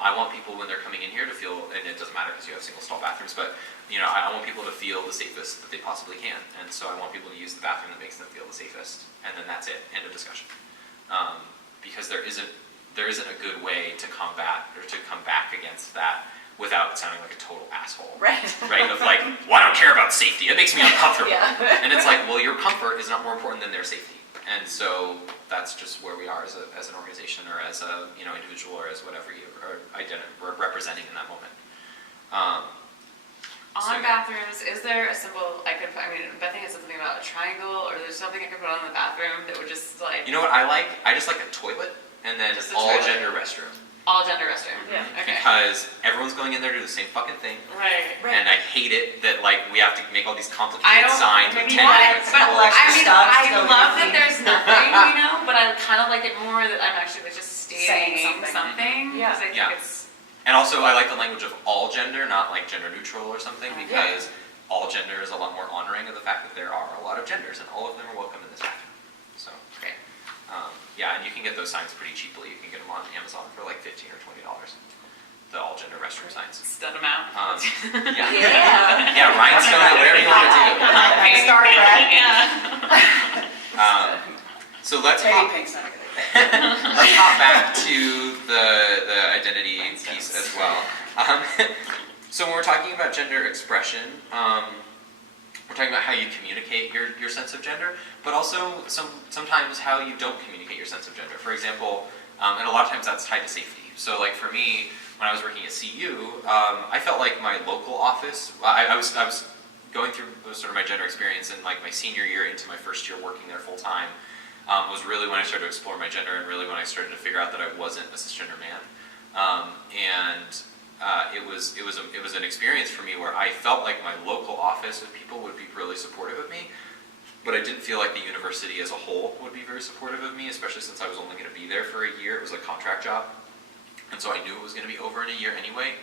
I want people when they're coming in here to feel, and it doesn't matter because you have single stall bathrooms, but I want people to feel the safest that they possibly can, and so I want people to use the bathroom that makes them feel the safest, and then that's it, end of discussion. Because there isn't a good way to combat or to come back against that without sounding like a total asshole. Right? Of like, well, I don't care about safety. It makes me uncomfortable. And it's like, well, your comfort is not more important than their safety. And so that's just where we are as an organization, or as a individual, or as whatever you are representing in that moment. On bathrooms, is there a symbol I could put? I mean, Bethany has something about a triangle, or there's something I could put on the bathroom that would just like. You know what I like? I just like a toilet, and then all gender restroom. All gender restroom. Yeah. Okay. Because everyone's going in there to do the same fucking thing. Right. And I hate it that like we have to make all these complicated signs with 10 different but I love that there's nothing, but I kind of like it more that I'm actually just stating something. Yeah. Because I think it's And also, I like the language of all gender, not like gender neutral or something, because all gender is a lot more honoring of the fact that there are a lot of genders, and all of them are welcome in this bathroom. So, Great. yeah, and you can get those signs pretty cheaply. You can get them on Amazon for like $15 or $20. The all gender restroom signs. Stud them out. Yeah. Yeah. Yeah, rhinestone it, whatever you want to do. Start that. Yeah. So let's Maybe hop, pink's not a good idea. let's hop back to the identity piece as well. So when we're talking about gender expression, we're talking about how you communicate your sense of gender, but also sometimes how you don't communicate your sense of gender. For example, and a lot of times that's tied to safety. So like for me, when I was working at CU, I felt like my local office, I was going through sort of my gender experience in like my senior year into my first year working there full time, was really when I started to explore my gender and really when I started to figure out that I wasn't a cisgender man. It was an experience for me where I felt like my local office of people would be really supportive of me, but I didn't feel like the university as a whole would be very supportive of me, especially since I was only going to be there for a year. It was a contract job, and so I knew it was going to be over in a year anyway,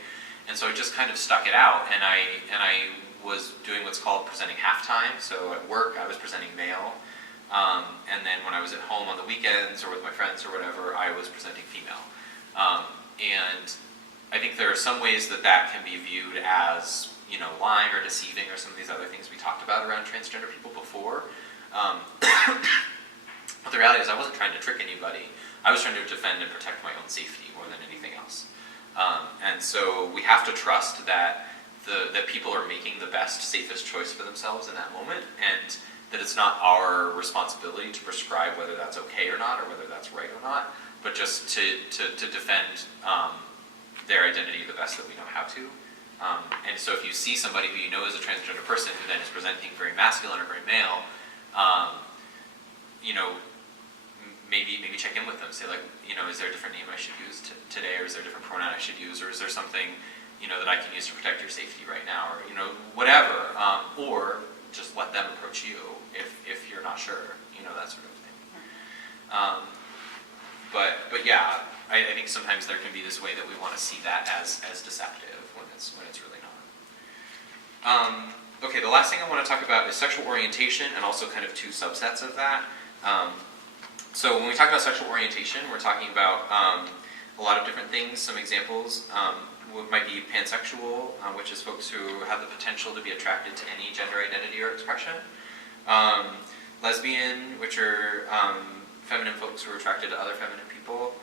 and so I just kind of stuck it out, and I was doing what's called presenting halftime. So at work I was presenting male, and then when I was at home on the weekends or with my friends or whatever, I was presenting female. And I think there are some ways that can be viewed as, lying or deceiving or some of these other things we talked about around transgender people before. But the reality is I wasn't trying to trick anybody. I was trying to defend and protect my own safety more than anything else. And so we have to trust that that people are making the best, safest choice for themselves in that moment, and that it's not our responsibility to prescribe whether that's okay or not, or whether that's right or not, but just to defend their identity the best that we know how to. And so if you see somebody who you know is a transgender person who then is presenting very masculine or very male, maybe check in with them. Say like, is there a different name I should use today, or is there a different pronoun I should use, or is there something that I can use to protect your safety right now, or whatever. Or just let them approach you if you're not sure, that sort of thing. But yeah, I think sometimes there can be this way that we want to see that as deceptive when it's really not. Okay, the last thing I want to talk about is sexual orientation, and also kind of two subsets of that. So when we talk about sexual orientation, we're talking about a lot of different things. Some examples might be pansexual, which is folks who have the potential to be attracted to any gender identity or expression. Lesbian, which are feminine folks who are attracted to other feminine people.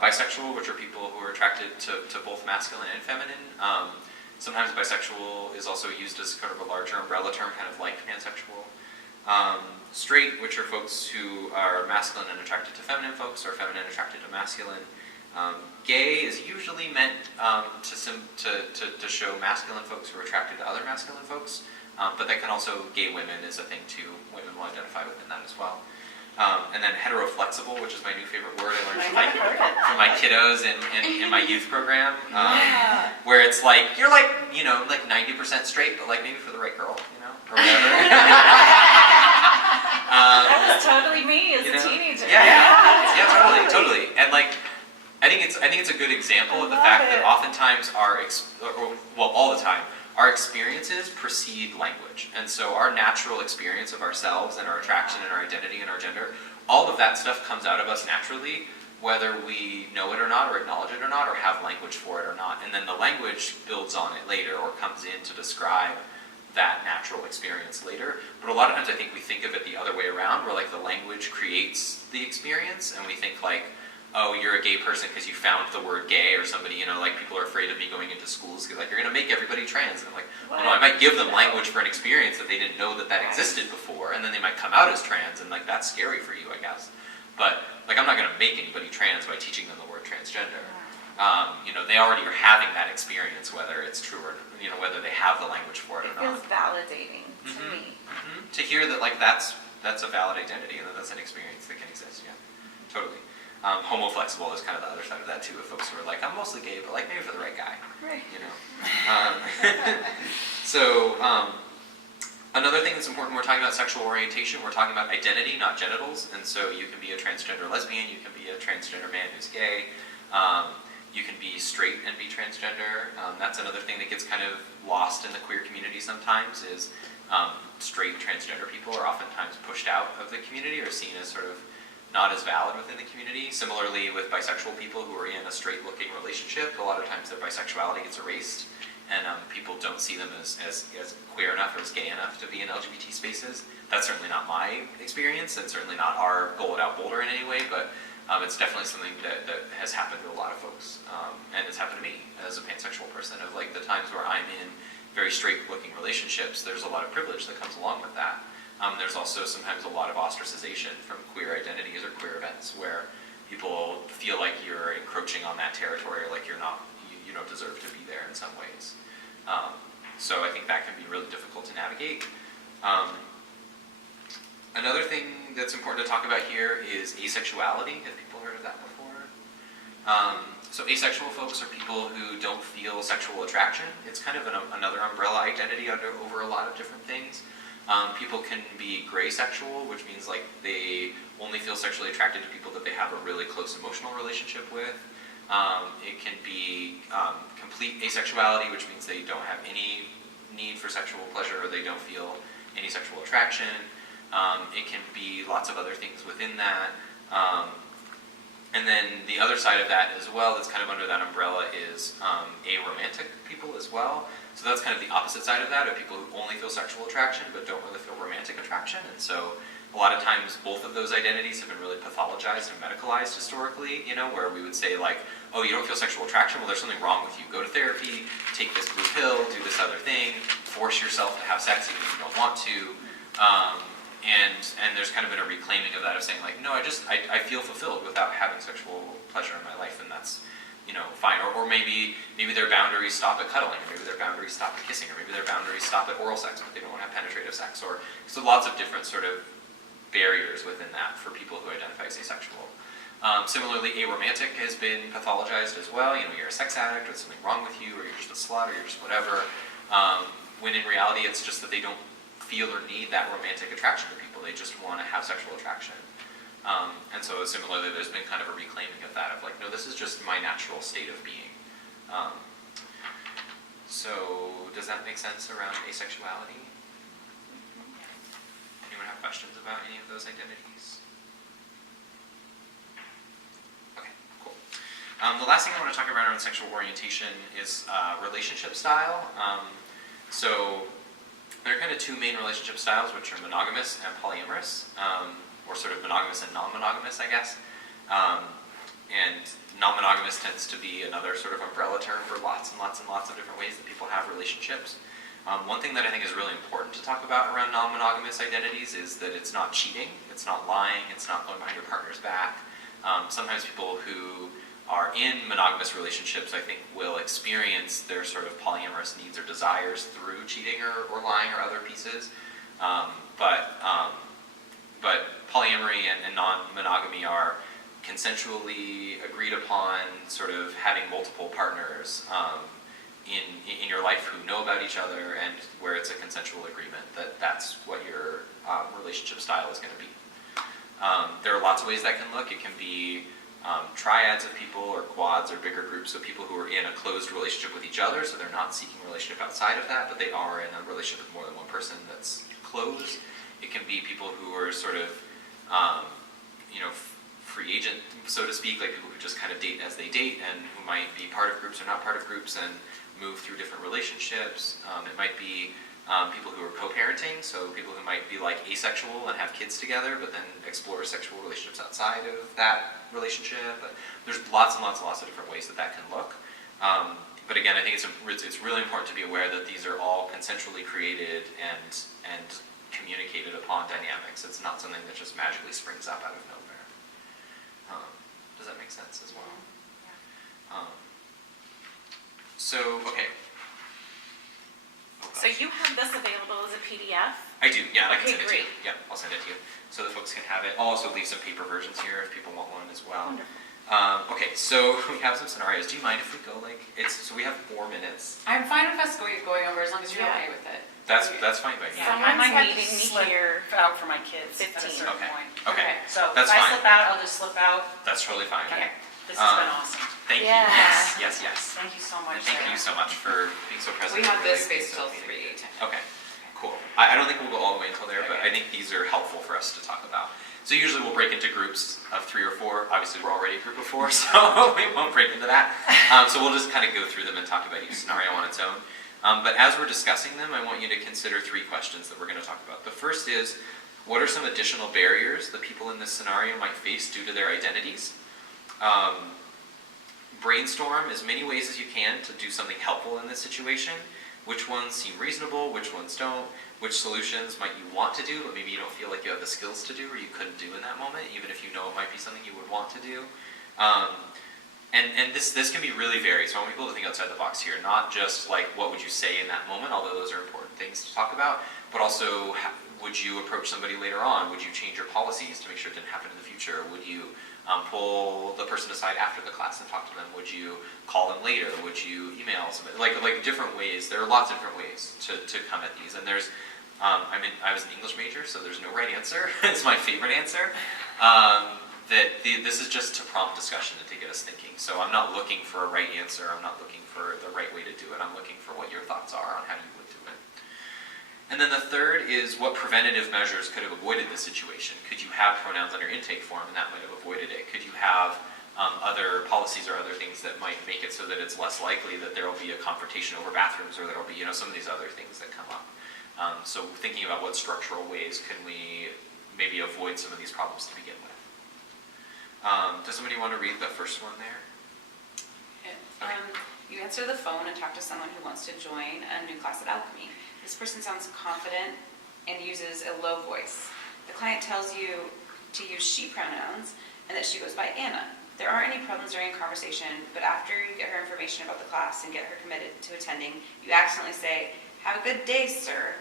Bisexual, which are people who are attracted to both masculine and feminine. Sometimes bisexual is also used as kind of a larger umbrella term, kind of like pansexual. Straight, which are folks who are masculine and attracted to feminine folks, or feminine attracted to masculine. Gay is usually meant to show masculine folks who are attracted to other masculine folks, but that can also, gay women is a thing too. Women will identify within that as well. And then heteroflexible, which is my new favorite word I learned from my kiddos in my youth program, where it's like, you're like, like 90% straight, but like maybe for the right girl, or whatever. That was totally me as a teenager. Yeah, totally. And like, I think it's a good example of the fact that oftentimes all the time, our experiences precede language. And so our natural experience of ourselves and our attraction and our identity and our gender, all of that stuff comes out of us naturally, whether we know it or not, or acknowledge it or not, or have language for it or not. And then the language builds on it later, or comes in to describe that natural experience later. But a lot of times I think we think of it the other way around, where like the language creates the experience, and we think like, oh, you're a gay person because you found the word gay, or somebody, like people are afraid of me going into schools because like, you're going to make everybody trans. And I'm like, well, no, I might give them language for an experience that they didn't know that existed before, and then they might come out as trans, and like that's scary for you, I guess. But like, I'm not going to make anybody trans by teaching them the word transgender. They already are having that experience, whether it's true or, whether they have the language for it or not. It feels validating to me. Mm-hmm. To hear that like that's a valid identity, and that that's an experience that can exist, yeah, totally. Homoflexible is kind of the other side of that too, of folks who are like, I'm mostly gay, but like maybe for the right guy. Right. So another thing that's important when we're talking about sexual orientation, we're talking about identity, not genitals. And so you can be a transgender lesbian, you can be a transgender man who's gay. You can be straight and be transgender. That's another thing that gets kind of lost in the queer community sometimes is straight transgender people are oftentimes pushed out of the community or seen as sort of not as valid within the community. Similarly with bisexual people who are in a straight looking relationship, a lot of times their bisexuality gets erased and people don't see them as queer enough or as gay enough to be in LGBT spaces. That's certainly not my experience and certainly not our goal at Out Boulder in any way, but it's definitely something that has happened to a lot of folks, and it's happened to me as a pansexual person. Of like the times where I'm in very straight-looking relationships, there's a lot of privilege that comes along with that. There's also sometimes a lot of ostracization from queer identities or queer events where people feel like you're encroaching on that territory, or like you don't deserve to be there in some ways. So I think that can be really difficult to navigate. Another thing that's important to talk about here is asexuality. Have people heard of that before? So asexual folks are people who don't feel sexual attraction. It's kind of another umbrella identity over a lot of different things. People can be gray sexual, which means like they only feel sexually attracted to people that they have a really close emotional relationship with. It can be complete asexuality, which means they don't have any need for sexual pleasure or they don't feel any sexual attraction. It can be lots of other things within that. And then the other side of that as well, that's kind of under that umbrella, is aromantic people as well. So that's kind of the opposite side of that, of people who only feel sexual attraction but don't really feel romantic attraction. And so a lot of times both of those identities have been really pathologized and medicalized historically, where we would say like, oh, you don't feel sexual attraction? Well, there's something wrong with you. Go to therapy, take this blue pill, do this other thing, force yourself to have sex even if you don't want to. And there's kind of been a reclaiming of that, of saying like, no, I feel fulfilled without having sexual pleasure in my life, and that's, fine. Or maybe their boundaries stop at cuddling, or maybe their boundaries stop at kissing, or maybe their boundaries stop at oral sex, but they don't want to have penetrative sex. So lots of different sort of barriers within that for people who identify as asexual. Similarly, aromantic has been pathologized as well. You're a sex addict, or there's something wrong with you, or you're just a slut, or you're just whatever. When in reality, it's just that they don't feel or need that romantic attraction to people. They just want to have sexual attraction. And so similarly, there's been kind of a reclaiming of that, of like, no, this is just my natural state of being. So does that make sense around asexuality? Anyone have questions about any of those identities? Okay, cool. The last thing I want to talk about around sexual orientation is relationship style. So there are kind of two main relationship styles, which are monogamous and polyamorous, or sort of monogamous and non-monogamous, I guess. And non-monogamous tends to be another sort of umbrella term for lots and lots and lots of different ways that people have relationships. One thing that I think is really important to talk about around non-monogamous identities is that it's not cheating, it's not lying, it's not going behind your partner's back. Sometimes people who are in monogamous relationships, I think, will experience their sort of polyamorous needs or desires through cheating or lying or other pieces. But polyamory and non-monogamy are consensually agreed upon, sort of having multiple partners in your life who know about each other, and where it's a consensual agreement that that's what your relationship style is going to be. There are lots of ways that can look. It can be triads of people, or quads, or bigger groups of people who are in a closed relationship with each other, so they're not seeking a relationship outside of that, but they are in a relationship with more than one person that's closed. It can be people who are sort of, free agent, so to speak, like people who just kind of date as they date, and who might be part of groups or not part of groups, and move through different relationships. It might be people who are co-parenting, so people who might be like asexual and have kids together, but then explore sexual relationships outside of that relationship. But there's lots and lots and lots of different ways that can look. But again, I think it's really important to be aware that these are all consensually created and communicated upon dynamics. It's not something that just magically springs up out of nowhere. Does that make sense as well? Yeah. Okay. So you have this available as a PDF? I do, yeah, I can Okay, send it to you. great. Yeah, I'll send it to you so that folks can have it. I'll also leave some paper versions here if people want one as well. Wonderful. Okay, so we have some scenarios. Do you mind if we go so we have 4 minutes. I'm fine with us going over as long as you're Yeah. okay with it. That's fine by me. Yeah, Someone's I might have to meeting me slip here out for my kids at a 15. certain Okay. point. Okay, So That's if I fine. slip out, I'll just slip out. that's totally fine. Okay. This has been awesome. Thank you. Yeah. Yes. Thank you so much. And thank Sarah. you so much for being so present. We have Really this space being so till meeting. 3:10. Okay, cool. I don't think we'll go all the way until there, but Okay. I think these are helpful for us to talk about. So usually we'll break into groups of 3 or 4. Obviously, we're already a group of 4, so we won't break into that. So we'll just kind of go through them and talk about each scenario on its own. But as we're discussing them, I want you to consider 3 questions that we're going to talk about. The first is, what are some additional barriers that people in this scenario might face due to their identities? Brainstorm as many ways as you can to do something helpful in this situation. Which ones seem reasonable, which ones don't, which solutions might you want to do, but maybe you don't feel like you have the skills to do or you couldn't do in that moment, even if you know it might be something you would want to do. And this can be really varied, so I want people to think outside the box here, not just like what would you say in that moment, although those are important things to talk about, but also would you approach somebody later on? Would you change your policies to make sure it didn't happen in the future? Would you pull the person aside after the class and talk to them? Would you call them later? Would you email somebody? Like different ways. There are lots of different ways to come at these. And there's, I was an English major, so there's no right answer. It's my favorite answer. This is just to prompt discussion and to get us thinking. So I'm not looking for a right answer. I'm not looking for the right way to do it. I'm looking for what your thoughts are on how you would do it. And then the third is, what preventative measures could have avoided this situation? Could you have pronouns on your intake form and that might have avoided it? Could you have other policies or other things that might make it so that it's less likely that there will be a confrontation over bathrooms, or there will be some of these other things that come up? So thinking about what structural ways can we maybe avoid some of these problems to begin with. Does somebody want to read the first one there? You answer the phone and talk to someone who wants to join a new class at Alchemy. This person sounds confident and uses a low voice. The client tells you to use she pronouns and that she goes by Anna. There aren't any problems during a conversation, but after you get her information about the class and get her committed to attending, you accidentally say, "Have a good day, sir."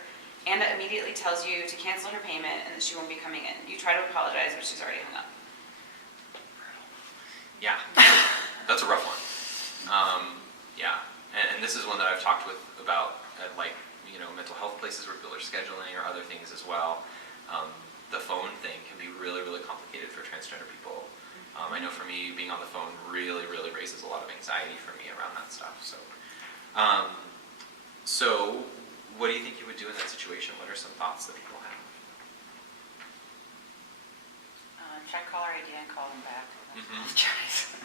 Anna immediately tells you to cancel her payment and that she won't be coming in. You try to apologize, but she's already hung up. Yeah, that's a rough one. Yeah, and this is one that I've talked about at mental health places where people are scheduling or other things as well. The phone thing can be really, really complicated for transgender people. I know for me, being on the phone really, really raises a lot of anxiety for me around that stuff. So what do you think you would do in that situation? What are some thoughts that people have? Try caller ID and call them back. Mhm. Apologize.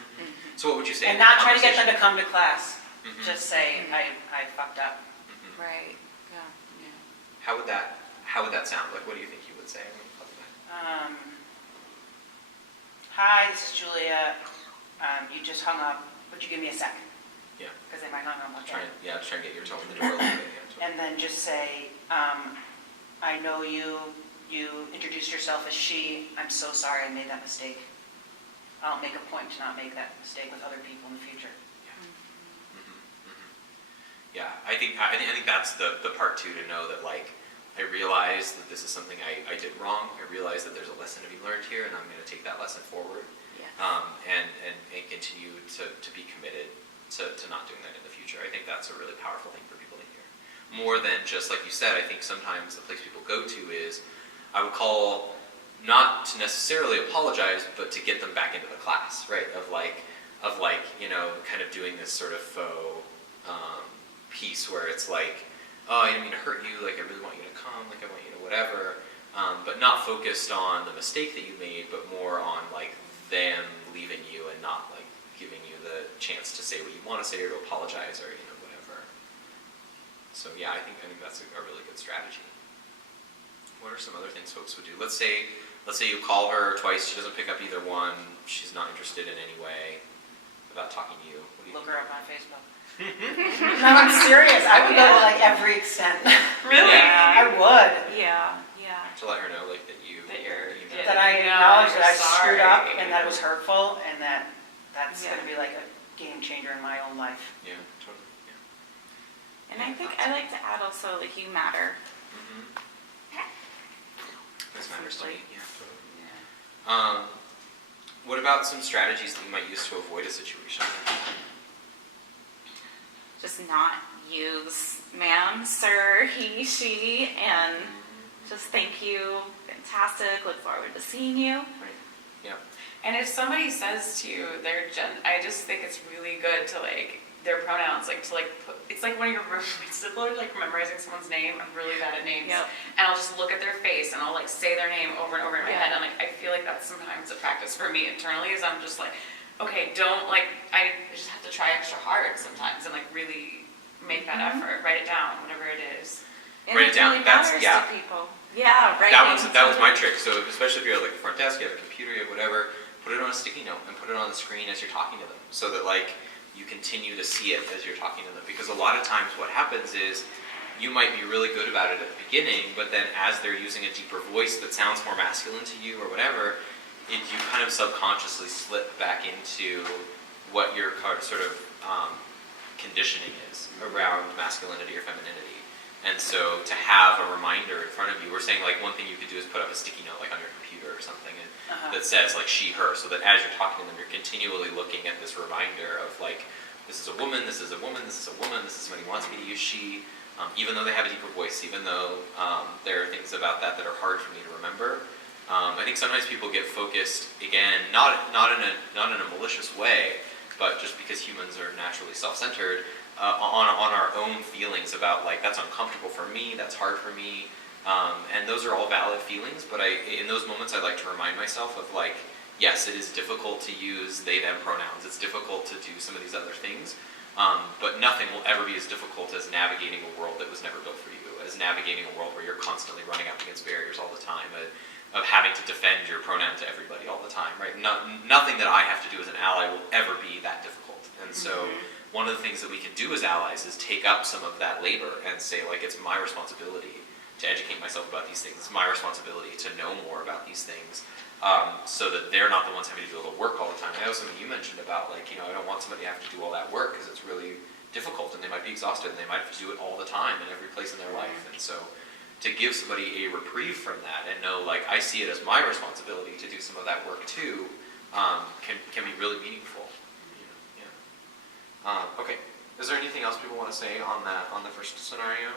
So what would you say? And in not the try to get them to conversation? come to class. Mhm. Just say, I fucked up. Mhm. Right. Yeah. How would that sound? Like, what do you think you would say when you called them back? Hi, this is Julia. You just hung up. Would you give me a second? Yeah. Because they might hang up on Try you. and get your toe in the door a little bit. Yeah, And then just say, I know you introduced yourself as she. I'm so sorry I made that mistake. I'll make a point to not make that mistake with other people in the future. Yeah, I think that's the part too, to know that I realize that this is something I did wrong. I realize that there's a lesson to be learned here, and I'm going to take that lesson forward. Yes. And continue to be committed to not doing that in the future. I think that's a really powerful thing for people to hear. More than just, like you said, I think sometimes the place people go to is, I would call, not to necessarily apologize, but to get them back into the class, right? Of kind of doing this sort of faux piece where it's like, oh, I didn't mean to hurt you, I really want you to come, I want you to whatever, but not focused on the mistake that you made, but more on them leaving you and not giving you the chance to say what you want to say or to apologize or whatever. So yeah, I think that's a really good strategy. What are some other things folks would do? Let's say you call her twice, she doesn't pick up either one, she's not interested in any way about talking to you. What do you Look think? her up on Facebook. No, I'm serious. I would go to every extent. Really? I would. Yeah. To let her know that you That I acknowledge that I screwed up and that it was hurtful and that's going to be like a game changer in my own life. Yeah, totally. Yeah. And I think I like to add also you matter. This matters to me. Yeah, totally. What about some strategies that you might use to avoid a situation like that? Just not use ma'am, sir, he, she, and just thank you, fantastic, look forward to seeing you. Yeah. And if somebody says to you, I just think it's really good to like, their pronouns, like to like put, it's like when you're like memorizing someone's name. I'm really bad at names. Yep. And I'll just look at their face and I'll like say their name over and over in my head. And like, I feel like that's sometimes a practice for me internally is I'm just like, okay, don't like, I just have to try extra hard sometimes and like really make that effort, write it down, whatever it is. And Write it down. really That's- matters yeah. to people. Yeah, right. That was my trick. So especially if you're at like the front desk, you have a computer, you have whatever, put it on a sticky note and put it on the screen as you're talking to them, so that like you continue to see it as you're talking to them. Because a lot of times what happens is you might be really good about it at the beginning, but then as they're using a deeper voice that sounds more masculine to you or whatever, you kind of subconsciously slip back into what your sort of conditioning is around masculinity or femininity. And so to have a reminder in front of you, we're saying like one thing you could do is put up a sticky note like on your computer or something that says like she, her, so that as you're talking to them, you're continually looking at this reminder of like, this is a woman, this is a woman, this is a woman, this is somebody who wants me to use she, even though they have a deeper voice, even though there are things about that are hard for me to remember. I think sometimes people get focused, again, not in a malicious way, but just because humans are naturally self-centered, on our own feelings about like, that's uncomfortable for me, that's hard for me, and those are all valid feelings, but in those moments I like to remind myself of like, yes, it is difficult to use they, them pronouns, it's difficult to do some of these other things, but nothing will ever be as difficult as navigating a world that was never built for you, as navigating a world where you're constantly running up against barriers all the time, of having to defend your pronoun to everybody all the time, right? Nothing that I have to do as an ally will ever be that difficult, and so one of the things that we can do as allies is take up some of that labor and say like, it's my responsibility to educate myself about these things, it's my responsibility to know more about these things, so that they're not the ones having to do all the work all the time. I know something you mentioned about like, I don't want somebody to have to do all that work because it's really difficult and they might be exhausted and they might have to do it all the time in every place in their life. And so to give somebody a reprieve from that and know like, I see it as my responsibility to do some of that work too, can be really meaningful. Okay, is there anything else people want to say on the first scenario?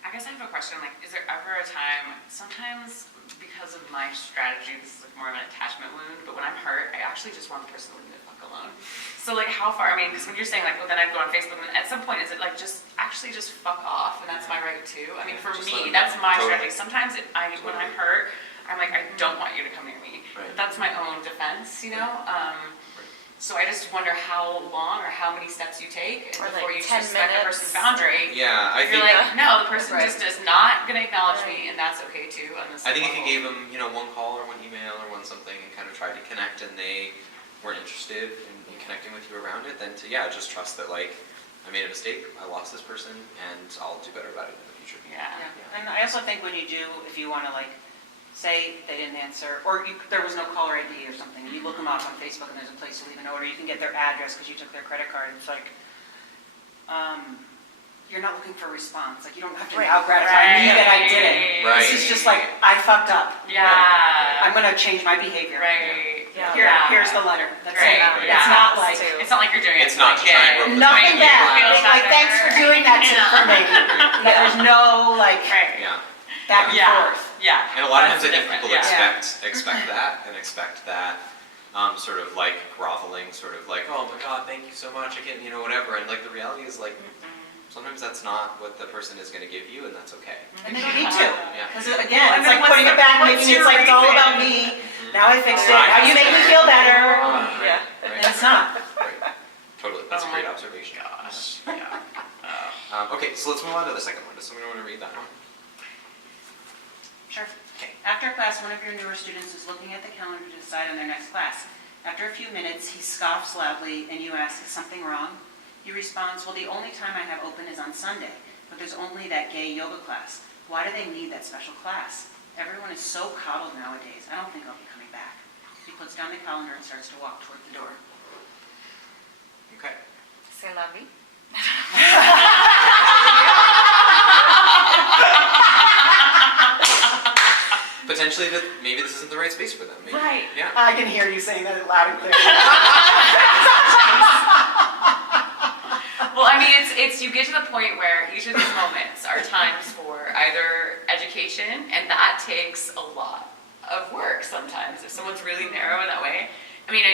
I guess I have a question, like, is there ever a time, sometimes because of my strategy, this is like more of an attachment wound, but when I'm hurt, I actually just want the person to leave me the fuck alone. So like how far, I mean, because when you're saying like, well then I'd go on Facebook, and at some point is it like just fuck off, and that's my right too? I mean, for me, that's my strategy. Sometimes when I'm hurt, I'm like, I don't want you to come near me. Right. But that's my own defense, you know? So I just wonder how long or how many steps you take Or before like you 10 respect the minutes. person's boundary. Yeah, I You're think like, no, the person Right. just is not going to acknowledge me, and that's okay too. On this I think if level. you gave them, one call or one email or one something and kind of tried to connect and they weren't interested in connecting with you around it, then just trust that like, I made a mistake, I lost this person, and I'll do better about it in the future. Yeah. And I also think when you do, if you want to like, say they didn't answer, or there was no caller ID or something, and you look them up on Facebook and there's a place to leave a note, or you can get their address because you took their credit card, it's like, you're not looking for a response. Like, you don't have to now gratify me that I did it. Right. This is just like, I fucked up. Yeah. I'm going to change my behavior. Right. Yeah. Here's the letter. That's Right. it. Yeah. It's not like, It's not like you're doing it. It's not to try and rope nothing the bad. Feels Like, thanks for doing that for me. There's no, like, Right. Yeah. back and Yeah. forth. Yeah. And a lot of That's times I think different, people yeah. expect that and expect that sort of like groveling, sort of like, oh my God, thank you so much, I can, whatever. And like the reality is like, sometimes that's not what the person is going to give you, and that's okay. And they don't need to. Yeah. Because again, And it's then like putting it back, what's making it your like it's all reason? about me. Now I fixed it. How you make me feel better. Right, And right, it's not. right. Totally, that's a Oh great my observation. Gosh. Yeah. Okay, so let's move on to the second one. Does someone want to read that one? Sure. Okay. After class, one of your newer students is looking at the calendar to decide on their next class. After a few minutes, he scoffs loudly, and you ask, is something wrong? He responds, well, the only time I have open is on Sunday, but there's only that gay yoga class. Why do they need that special class? Everyone is so coddled nowadays. I don't think I'll be coming back. He puts down the calendar and starts to walk toward the door. Okay. C'est la vie. potentially that maybe this isn't the right space for them. Maybe, Right. Yeah. I can hear you saying that loud and clear. Well, I mean, it's you get to the point where each of these moments are times for either education, and that takes a lot of work sometimes if someone's really narrow in that way. I mean,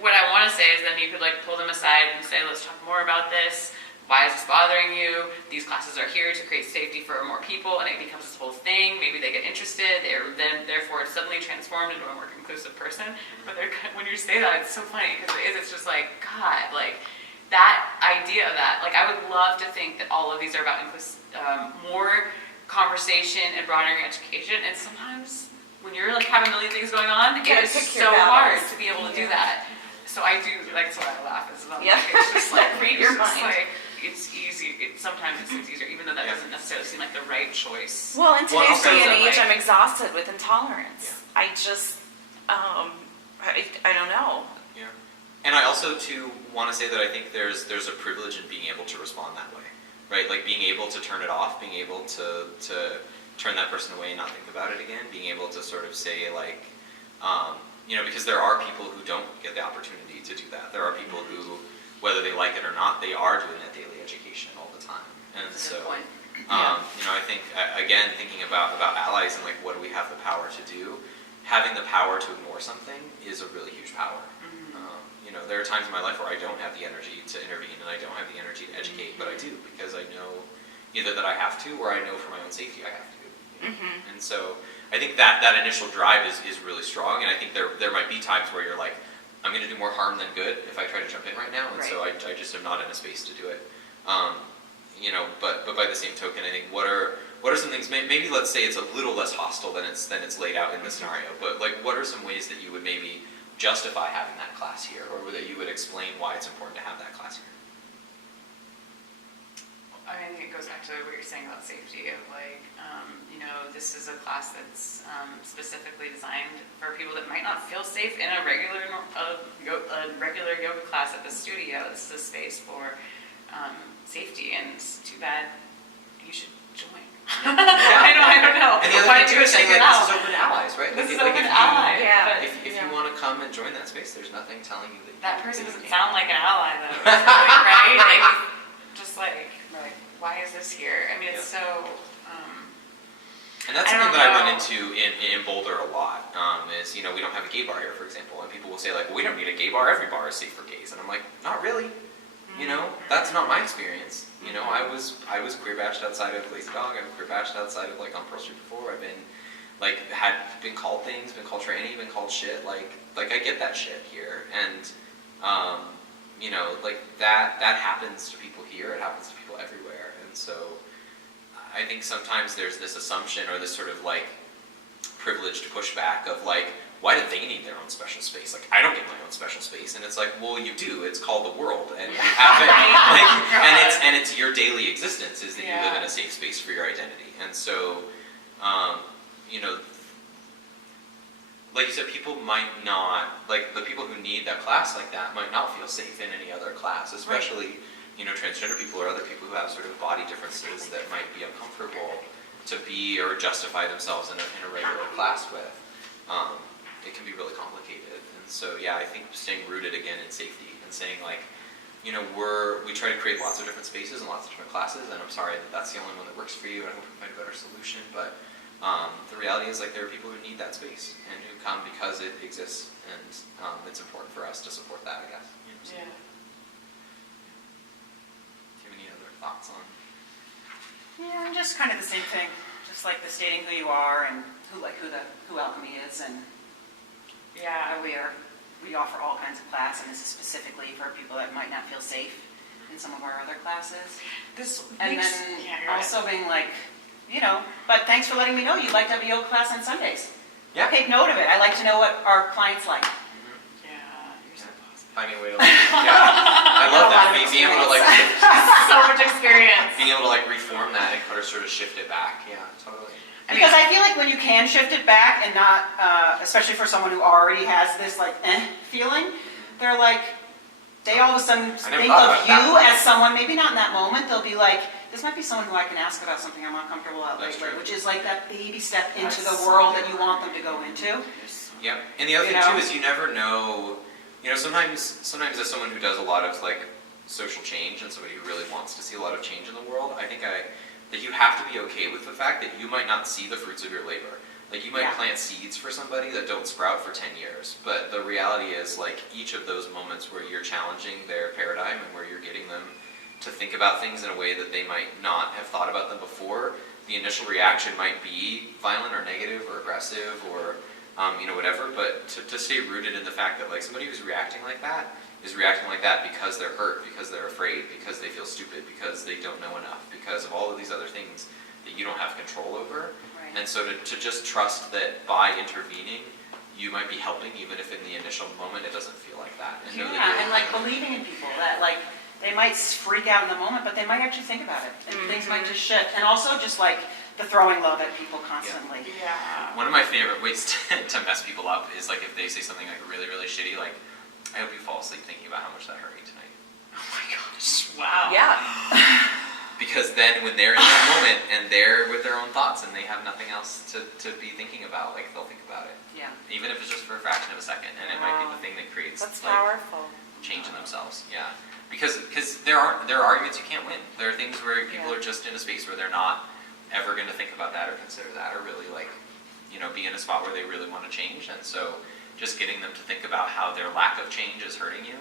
what I want to say is then you could like pull them aside and say, let's talk more about this. Why is this bothering you? These classes are here to create safety for more people, and it becomes this whole thing. Maybe they get interested, therefore it's suddenly transformed into a more inclusive person. But when you say that, it's so funny because it's just like, God, like that idea of that. Like I would love to think that all of these are about more conversation and broadening education, and sometimes when you're like having a million things going on, it is so hard to be able to do that. So I do, like, that's why I laugh as well. Yeah. Like, it's just like, Your it's just mind. like, it's easy. Sometimes it seems easier, even though that doesn't necessarily seem like the right choice. Well, in today's also day and that, age, like- I'm exhausted with intolerance. Yeah. I just, I don't know. Yeah. And I also too want to say that I think there's a privilege in being able to respond that way, right? Like being able to turn it off, being able to turn that person away and not think about it again, being able to sort of say like, because there are people who don't get the opportunity to do that. There are people who, whether they like it or not, they are doing that daily education all the time. And That's a so, good point. I think, again, thinking about allies and like what do we have the power to do, having the power to ignore something is a really huge power. There are times in my life where I don't have the energy to intervene and I don't have the energy to educate, but I do because I know either that I have to or I know for my own safety I have to. And so I think that initial drive is really strong, and I think there might be times where you're like, I'm going to do more harm than good if I try to jump in right now, and so I just am not in a space to do it. But by the same token, I think what are some things? Maybe let's say it's a little less hostile than it's laid out in the scenario. But like, what are some ways that you would maybe justify having that class here, or that you would explain why it's important to have that class here? I think it goes back to what you're saying about safety of like, this is a class that's specifically designed for people that might not feel safe in a regular yoga class at the studio. This is a space for safety, and it's too bad you should join. I don't know. And the other Why thing don't too you is saying check like, it out? this is open to allies, right? This is Like, open if to you- ally. Yeah. but, If you want to come and join that space, there's nothing telling you that person you doesn't can't. sound like an ally though, right? Like, just like, why is this here? I mean, it's so. And that's I something don't that I run know. into in Boulder a lot, is, we don't have a gay bar here, for example, and people will say like, well, we don't need a gay bar, every bar is safe for gays, and I'm like, not really, that's not my experience. I was queer bashed outside of Lazy Dog, I've queer bashed outside of like on Pearl Street before, I've been like, been called things, been called tranny, been called shit, like I get that shit here, and like that happens to people here, it happens to people everywhere, and so I think sometimes there's this assumption or this sort of like privileged pushback of like, why do they need their own special space? Like, I don't get my own special space, and it's like, well, you do. It's called the world, and you have it. And it's your daily existence is that you live in a safe space for your identity. And so, like you said, people might not, like the people who need that class like that might not feel safe in any other class, especially. Transgender people or other people who have sort of body differences that might be uncomfortable to be or justify themselves in a regular class with. It can be really complicated. And so, I think staying rooted again in safety and saying like, we try to create lots of different spaces and lots of different classes, and I'm sorry that that's the only one that works for you, and I hope we find a better solution, but the reality is like there are people who need that space and who come because it exists, and it's important for us to support that, I guess. Thoughts on? Yeah, just kind of the same thing. Just like the stating who you are and who Alchemy is, and we offer all kinds of class, and this is specifically for people that might not feel safe in some of our other classes. And then also being like, but thanks for letting me know you'd like to have a yoga class on Sundays. Yeah. Take note of it. I like to know what our clients like. Finding a way to I love that. Being able to so much experience. Being able to reform that and sort of shift it back. Yeah, totally. Because I feel like when you can shift it back and not, especially for someone who already has this feeling, they're like, they all of a sudden think of you as someone, maybe not in that moment, they'll be like, this might be someone who I can ask about something I'm uncomfortable about That's lately, true. which is like that baby step into the That's world so that you want them to go into. Yep. And the other You thing know? too is you never know. Sometimes as someone who does a lot of like social change and somebody who really wants to see a lot of change in the world, I think that you have to be okay with the fact that you might not see the fruits of your labor. Like you might plant seeds for somebody that don't sprout for 10 years, but the reality is like each of those moments where you're challenging their paradigm and where you're getting them to think about things in a way that they might not have thought about them before, the initial reaction might be violent or negative or aggressive or whatever, but to stay rooted in the fact that like somebody who's reacting like that is reacting like that because they're hurt, because they're afraid, because they feel stupid, because they don't know enough, because of all of these other things that you don't have control over. Right. And so to just trust that by intervening, you might be helping, even if in the initial moment it doesn't feel like that. And know that Yeah, you're and like believing in people that like they might freak out in the moment, but they might actually think about it, and things might just shift. And also just like the throwing love at people constantly. Yeah. One of my favorite ways to mess people up is like if they say something like really, really shitty, like, I hope you fall asleep thinking about how much that hurt me tonight. Oh my gosh. Wow. Yeah. Because then when they're in that moment and they're with their own thoughts and they have nothing else to be thinking about, like they'll think about it. Yeah. Even if it's just for a fraction of a second, and it might be the thing that creates That's like powerful. change in themselves. Yeah. Because there are arguments you can't win. There are things where people are just in a space where they're not ever going to think about that or consider that or really like, be in a spot where they really want to change. And so just getting them to think about how their lack of change is hurting you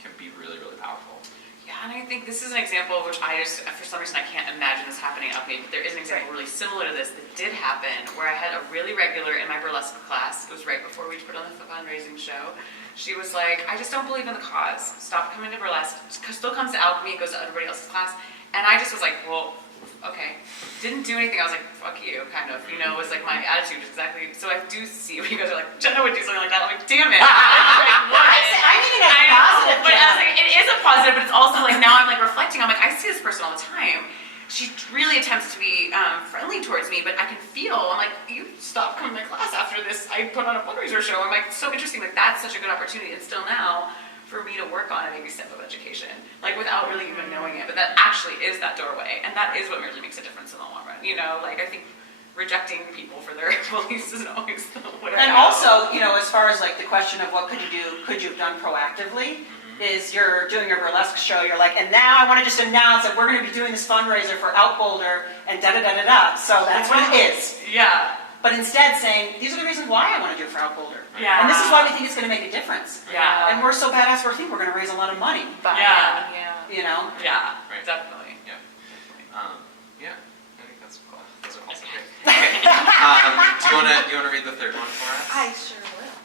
can be really, really powerful. Yeah, and I think this is an example of which for some reason, I can't imagine this happening at me, but there is an example really similar to this that did happen, where I had a really regular in my burlesque class. It was right before we put on the fundraising show. She was like, I just don't believe in the cause. Stop coming to burlesque. Still comes to Alchemy, it goes to everybody else's class. And I just was like, well, okay. Didn't do anything. I was like, fuck you, kind of. Was like my attitude exactly. So I do see when you guys are like, Jenna would do something like that. I'm like, damn it. I mean it as a positive. But I was like, it is a positive, but it's also like now I'm like reflecting. I'm like, I see this person all the time. She really attempts to be friendly towards me, but I can feel, I'm like, you stop coming to my class after this. I put on a fundraiser show. I'm like, so interesting. Like, that's such a good opportunity. And still now, for me to work on a baby step of education, like without really even knowing it, but that actually is that doorway, and that is what really makes a difference in the long run. Like I think rejecting people for their beliefs isn't always the way. And also, as far as like the question of what could you do, could you have done proactively, is you're doing your burlesque show, you're like, and now I want to just announce that we're going to be doing this fundraiser for Out Boulder and da-da-da-da-da, so that's what it is. Yeah. But instead saying, these are the reasons why I want to do it for Out Boulder. Yeah. And this is why we think it's going to make a difference. Yeah. And we're so badass, we think we're going to raise a lot of money. But, Yeah. Yeah. Right. Definitely. Yeah. Yeah. I think that's cool. Those are also great. Okay. Do you wanna read the third one for us? I sure will.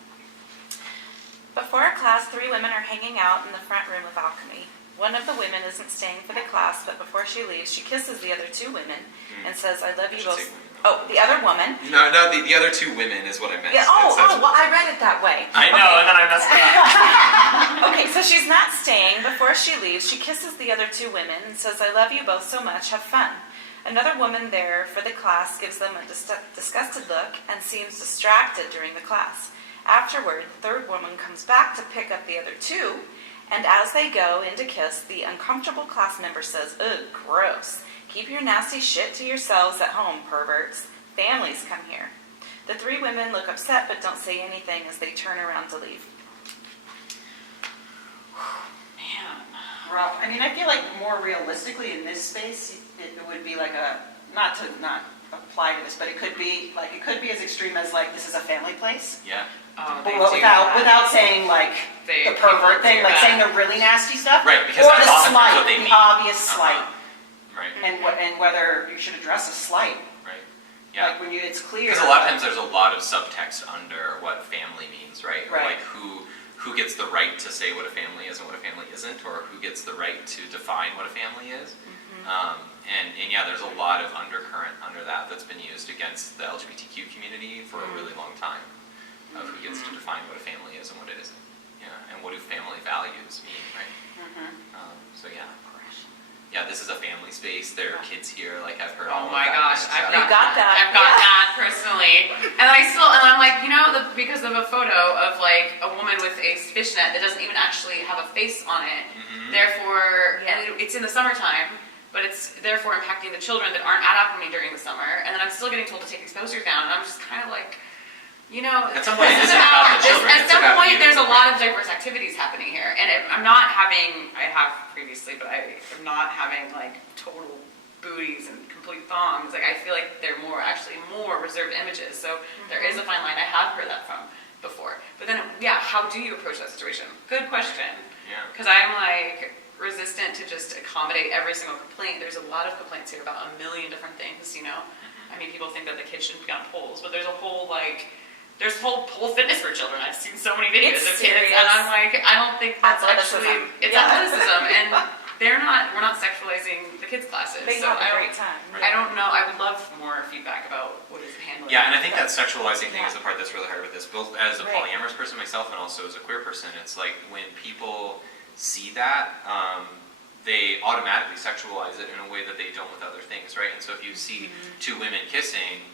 Before class, 3 women are hanging out in the front room of Alchemy. One of the women isn't staying for the class, but before she leaves, she kisses the other 2 women and says, I love you both. Oh, the other woman. No, the other 2 women is what I meant. Yeah, well, I read it that way. I know, and then I messed it up. Okay, so she's not staying. Before she leaves, she kisses the other 2 women and says, I love you both so much, have fun. Another woman there for the class gives them a disgusted look and seems distracted during the class. Afterward, the 3rd woman comes back to pick up the other 2, and as they go in to kiss, the uncomfortable class member says, ugh, gross. Keep your nasty shit to yourselves at home, perverts. Families come here. The 3 women look upset but don't say anything as they turn around to leave. Man. Rough. I mean, I feel like more realistically in this space, it would be like not to apply to this, but it could be as extreme as like, this is a family place. Yeah. They But do that. without saying like the pervert thing, like saying the really nasty stuff. Right, because or that's the often slight, what they the mean. obvious slight. Right. And whether you should address a slight. Right. Yeah. Like when it's clear. Because a lot of times there's a lot of subtext under what family means, right? Or Right. like who gets the right to say what a family is and what a family isn't, or who gets the right to define what a family is. And yeah, there's a lot of undercurrent under that's been used against the LGBTQ community for a really long time, of who gets to define what a family is and what it isn't. Yeah, and what do family values mean, right? So yeah. Yeah, this is a family space. There are kids here. Like I've heard all Oh of my that gosh, kind of I've stuff. got that personally. And I'm like, because of a photo of like a woman with a fishnet that doesn't even actually have a face on it. Therefore, and it's in the summertime, but it's therefore impacting the children that aren't at Alchemy during the summer, and then I'm still getting told to take exposures down, and I'm just kind of like, at some point, it isn't about the children. At some point, there's a lot of diverse activities happening here, and I have previously, but I am not having like total booties and complete thongs. Like I feel like they're more reserved images. So there is a fine line. I have heard that from before. But then, how do you approach that situation? Good question. Yeah. Because I'm like resistant to just accommodate every single complaint. There's a lot of complaints here about a million different things. I mean, people think that the kids shouldn't be on poles, but there's whole pole fitness for children. I've seen so many videos of kids, and I'm like, I don't think that's actually, it's athleticism, and we're not sexualizing the kids' classes. They have a great time. I don't know, I would love more feedback about what is handling. Yeah, and I think that sexualizing thing is the part that's really hard with this, both as a polyamorous person myself and also as a queer person. It's like when people see that, they automatically sexualize it in a way that they don't with other things, right? And so if you see two women kissing,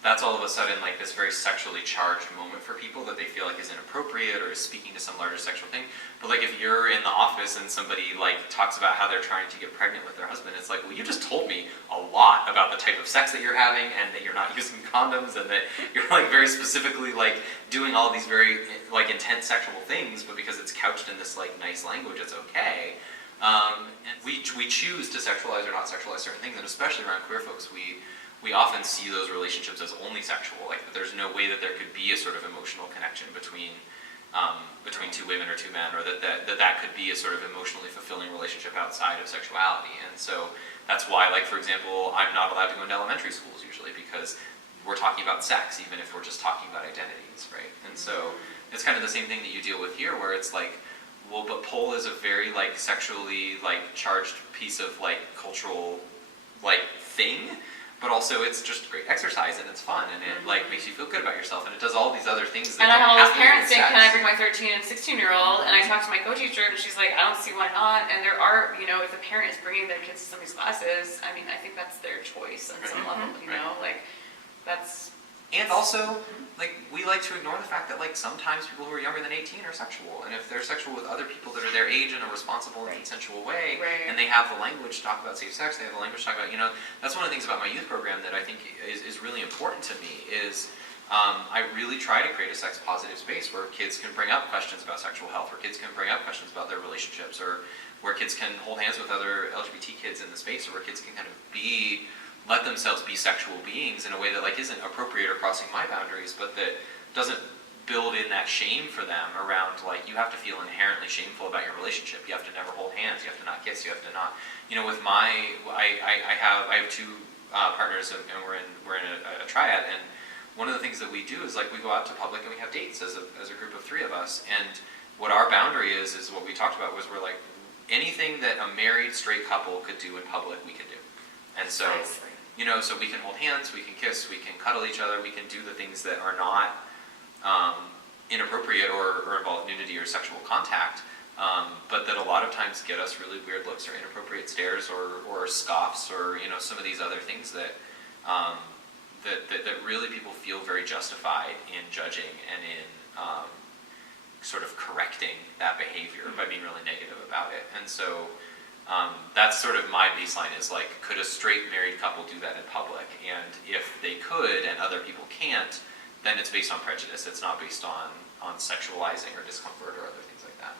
that's all of a sudden like this very sexually charged moment for people that they feel like is inappropriate or is speaking to some larger sexual thing. But like if you're in the office and somebody like talks about how they're trying to get pregnant with their husband, it's like, well, you just told me a lot about the type of sex that you're having and that you're not using condoms and that you're like very specifically like doing all these very like intense sexual things, but because it's couched in this like nice language, it's okay. And we choose to sexualize or not sexualize certain things, and especially around queer folks, we often see those relationships as only sexual. Like there's no way that there could be a sort of emotional connection between two women or two men, or that could be a sort of emotionally fulfilling relationship outside of sexuality. And so that's why, like for example, I'm not allowed to go into elementary schools usually because we're talking about sex, even if we're just talking about identities, right? And so it's kind of the same thing that you deal with here, where it's like, well, but pole is a very like sexually like charged piece of like cultural like thing. But also it's just great exercise and it's fun and it like makes you feel good about yourself and it does all these other things that and I have all these to do parents with saying, sex. can I bring my 13 and 16-year-old? And I talked to my co-teacher and she's like, I don't see why not. And there are, if a parent is bringing their kids to some of these classes, I mean, I think that's their choice on some level, like that's... And also, like, we like to ignore the fact that, like, sometimes people who are younger than 18 are sexual. And if they're sexual with other people that are their age in a responsible and consensual way, and they have the language to talk about safe sex, they have the language to talk about, that's one of the things about my youth program that I think is really important to me is I really try to create a sex-positive space where kids can bring up questions about sexual health, where kids can bring up questions about their relationships, or where kids can hold hands with other LGBT kids in the space, or where kids can kind of let themselves be sexual beings in a way that like isn't appropriate or crossing my boundaries, but that doesn't build in that shame for them around like you have to feel inherently shameful about your relationship. You have to never hold hands. You have to not kiss. You have to not. With I have two partners and we're in a triad, and one of the things that we do is like we go out to public and we have dates as a group of three of us, and what our boundary is what we talked about was we're like anything that a married straight couple could do in public we could do, and so. So we can hold hands, we can kiss, we can cuddle each other, we can do the things that are not inappropriate or involve nudity or sexual contact, but that a lot of times get us really weird looks or inappropriate stares or scoffs or some of these other things that really people feel very justified in judging and in sort of correcting that behavior by being really negative about it. And so that's sort of my baseline is like, could a straight married couple do that in public? And if they could and other people can't, then it's based on prejudice. It's not based on sexualizing or discomfort or other things like that.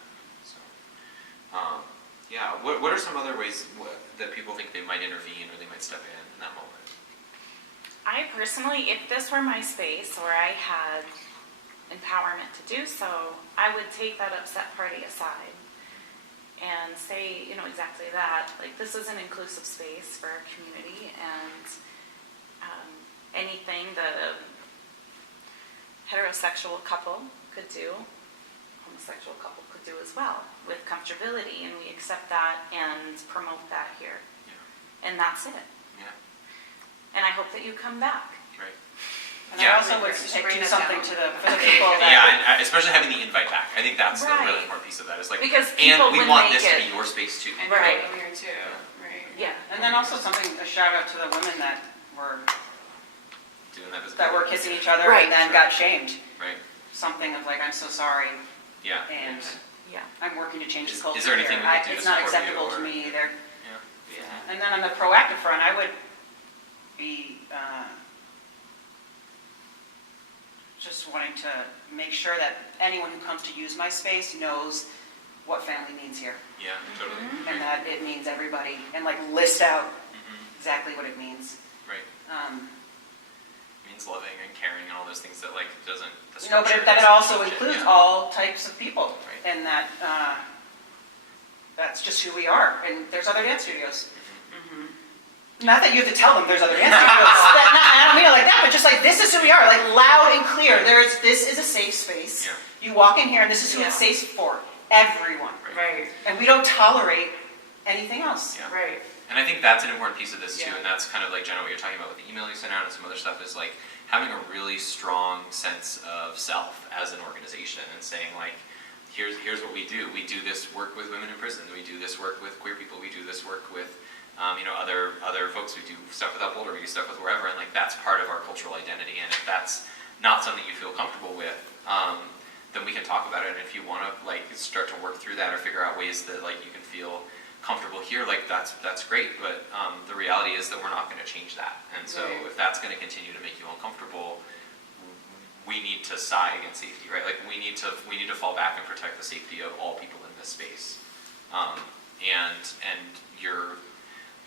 So, what are some other ways that people think they might intervene or they might step in that moment? I personally, if this were my space where I had empowerment to do so, I would take that upset party aside and say, exactly that. Like, this is an inclusive space for our community, and anything that a heterosexual couple could do, homosexual couple could do as well, with comfortability, and we accept that and promote that here. Yeah. And that's it. Yeah. And I hope that you come back. Right. And I also would do something for the people that... Yeah, and especially having the invite back. I think that's the really important piece of that. It's like, because and we want this to be your space too. And you're welcome here too. Right. Yeah. And then also a shout out to the women that were doing that were kissing each other and then got shamed. Right. Something of like, I'm so sorry. Yeah. And I'm working to change the culture. Is there anything we can do to It's not support acceptable you, to me either. Yeah. and then on the proactive front, I would be just wanting to make sure that anyone who comes to use my space knows what family means here, Yeah, totally. and that it means everybody, and like list out exactly what it means. Right. It means loving and caring and all those things that like doesn't. The No, but structure that it doesn't also touch it, includes yeah. all types of people, Right. and that that's just who we are. And there's other dance studios. Not that you have to tell them there's other dance studios. I don't mean it like that, but just like this is who we are, like loud and clear. This is a safe space. Yeah. You walk in here, and this is who Yeah. it's safe for. Everyone. Right, And we don't tolerate anything else. Yeah. right. And I think that's an important piece of this too, Yeah. and that's kind of like, Jenna, what you're talking about with the email you sent out and some other stuff is like having a really strong sense of self as an organization and saying like, here's what we do. We do this work with women in prison. We do this work with queer people. We do this work with other folks. We do stuff with Out Boulder. We do stuff with wherever, and like that's part of our cultural identity. And if that's not something you feel comfortable with, then we can talk about it. And if you want to like start to work through that or figure out ways that like you can feel comfortable here, like that's great. But the reality is that we're not going to change that. And so Right. if that's going to continue to make you uncomfortable, we need to side against safety, right? Like we need to fall back and protect the safety of all people in this space. And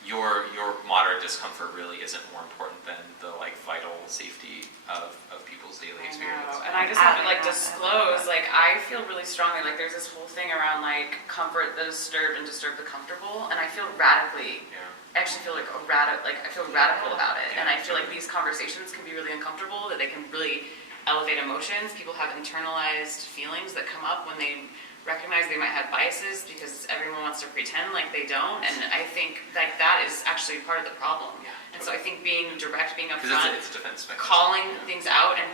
your moderate discomfort really isn't more important than the like vital safety of people's daily experience. And I just have to like disclose, like I feel really strongly, like there's this whole thing around like comfort the disturbed and disturb the comfortable, and I feel radically, Yeah. I actually feel like I feel radical about it, and Yeah, I feel like totally. these conversations can be really uncomfortable, that they can really elevate emotions. People have internalized feelings that come up when they recognize they might have biases because everyone wants to pretend like they don't, and I think like that is actually part of the problem. Yeah, And so I think being direct, being Because upfront, it's a defense mechanism. calling Yeah. things out and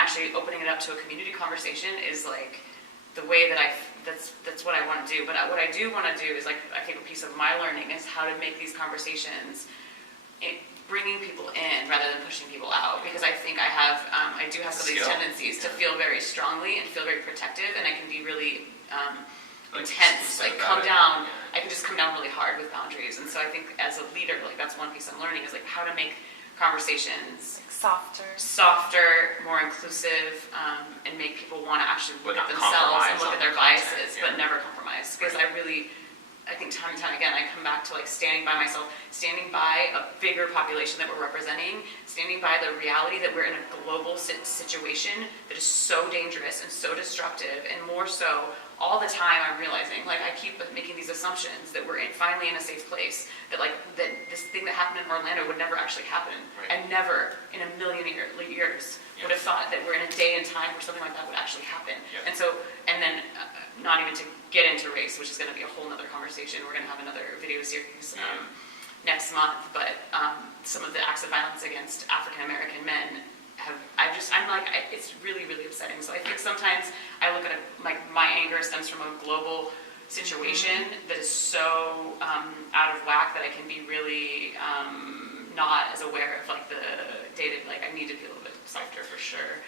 actually opening it up to a community conversation is like the way that that's what I want to do. But what I do want to do is like, I think a piece of my learning is how to make these conversations bringing people in rather than pushing people out, because I think I do have some of these Skill. tendencies to Yeah. feel very strongly and feel very protective, and I can be really Like, intense, upset like about come it, down. yeah. I can just come down really hard with boundaries, and so I think as a leader, like that's one piece I'm learning is like how to make conversations softer, more inclusive, and make people want to actually look But at not themselves and compromise look on at their the content, biases, yeah. but never compromise. Because I think time and time again, I come back to like standing by myself, standing by a bigger population that we're representing, standing by the reality that we're in a global situation that is so dangerous and so destructive, and more so all the time I'm realizing, like I keep making these assumptions that we're finally in a safe place, that this thing that happened in Orlando would never actually happen. Right. I never in a million years Yeah. would have thought that we're in a day and time where something like that would actually happen. Yeah. And then not even to get into race, which is going to be a whole nother conversation. We're going to have another video series next month, but some of the acts of violence against African American men it's really, really upsetting. So I think sometimes I look at it, like my anger stems from a global situation that is so out of whack that I can be really not as aware of like the data, like I need to be a little bit softer for sure.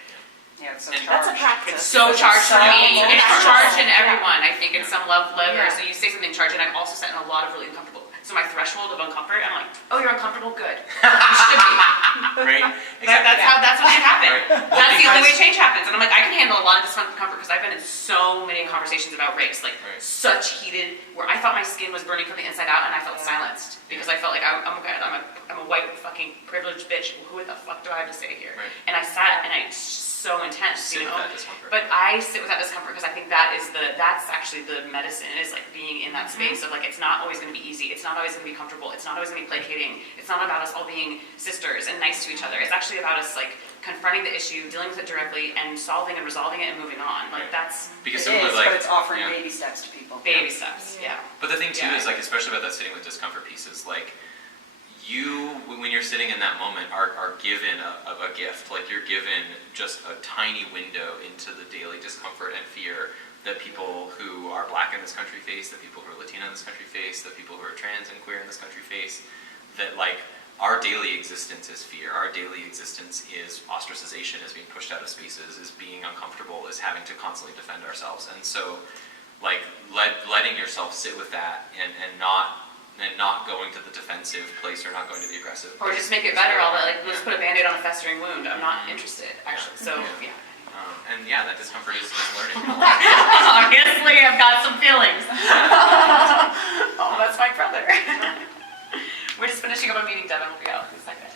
Yeah, it's so And That's a charged. practice. It's so charged for me. It's charged in Yeah. everyone, I think, in some level. Yeah. So you say something charged, and I've also sat in a lot of really uncomfortable. So my threshold of uncomfort, I'm like, oh, you're uncomfortable? Good. You should be. Right? That's what should happen. Right. Well, That's the only way because- change happens. And I'm like, I can handle a lot of discomfort because I've been in so many conversations about race, like Right. such heated, where I thought my skin was burning from the inside out, and I felt silenced because I felt like I'm a white fucking privileged bitch. Who the fuck do I have to say here? Right. And I sat, and it's so intense, Sit you with know. that discomfort. But I sit with that discomfort because I think that's actually the medicine, is like being in that space of like it's not always going to be easy, it's not always going to be comfortable, it's not always going to be placating, it's not about us all being sisters and nice to each other. It's actually about us like confronting the issue, dealing with it directly, and solving and resolving it and moving on. Like that's Because It some of is, the, like, but it's offering yeah. baby steps to people. baby steps. Yeah. But the thing too Yeah. is like, especially about that sitting with discomfort piece, is like you, when you're sitting in that moment, are given a gift. Like you're given just a tiny window into the daily discomfort and fear that people who are Black in this country face, that people who are Latino in this country face, that people who are trans and queer in this country face. That like our daily existence is fear. Our daily existence is ostracization, is being pushed out of spaces, is being uncomfortable, is having to constantly defend ourselves. And so like letting yourself sit with that and not and not going to the defensive place or not going to the aggressive Or place. just make it better, all that, like, let's put a Band-Aid on a festering wound. I'm not interested, actually, so, Yeah. yeah. And yeah, that discomfort is learning. Obviously, I've got some feelings. Oh, that's my brother. We're just finishing up a meeting, Devin will be out in a second.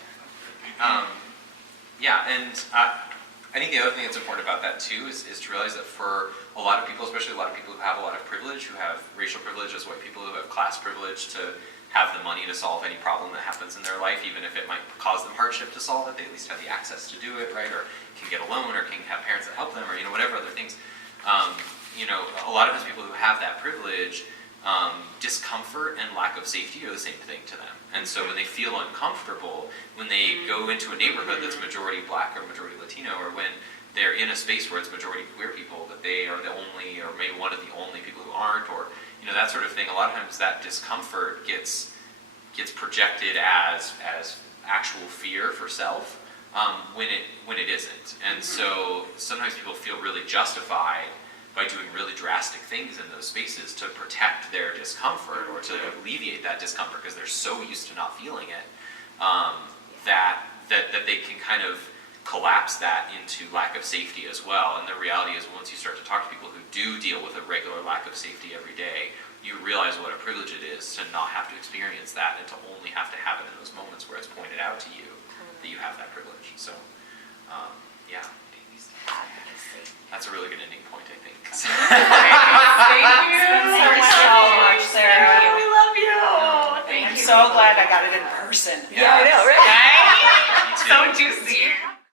Yeah, and I think the other thing that's important about that too is to realize that for a lot of people, especially a lot of people who have a lot of privilege, who have racial privilege as white people who have class privilege to have the money to solve any problem that happens in their life, even if it might cause them hardship to solve it, they at least have the access to do it, right? Or can get a loan, or can have parents that help them, or whatever other things. A lot of times people who have that privilege, discomfort and lack of safety are the same thing to them. And so when they feel uncomfortable, when they go into a neighborhood that's majority Black or majority Latino, or when they're in a space where it's majority queer people, that they are the only, or maybe one of the only people who aren't, or that sort of thing, a lot of times that discomfort gets projected as actual fear for self, when it isn't. And so sometimes people feel really justified by doing really drastic things in those spaces to protect their discomfort or to alleviate that discomfort because they're so used to not feeling it, that they can kind of collapse that into lack of safety as well. And the reality is, once you start to talk to people who do deal with a regular lack of safety every day, you realize what a privilege it is to not have to experience that and to only have to have it in those moments where it's pointed out to you that you have that privilege. So, yeah. That's a really good ending point, I think. Thank you. Thank you so much, Sarah. We love you. Thank I'm you. so glad I got it in person. Yeah, I know, right? Right? Me too. So juicy.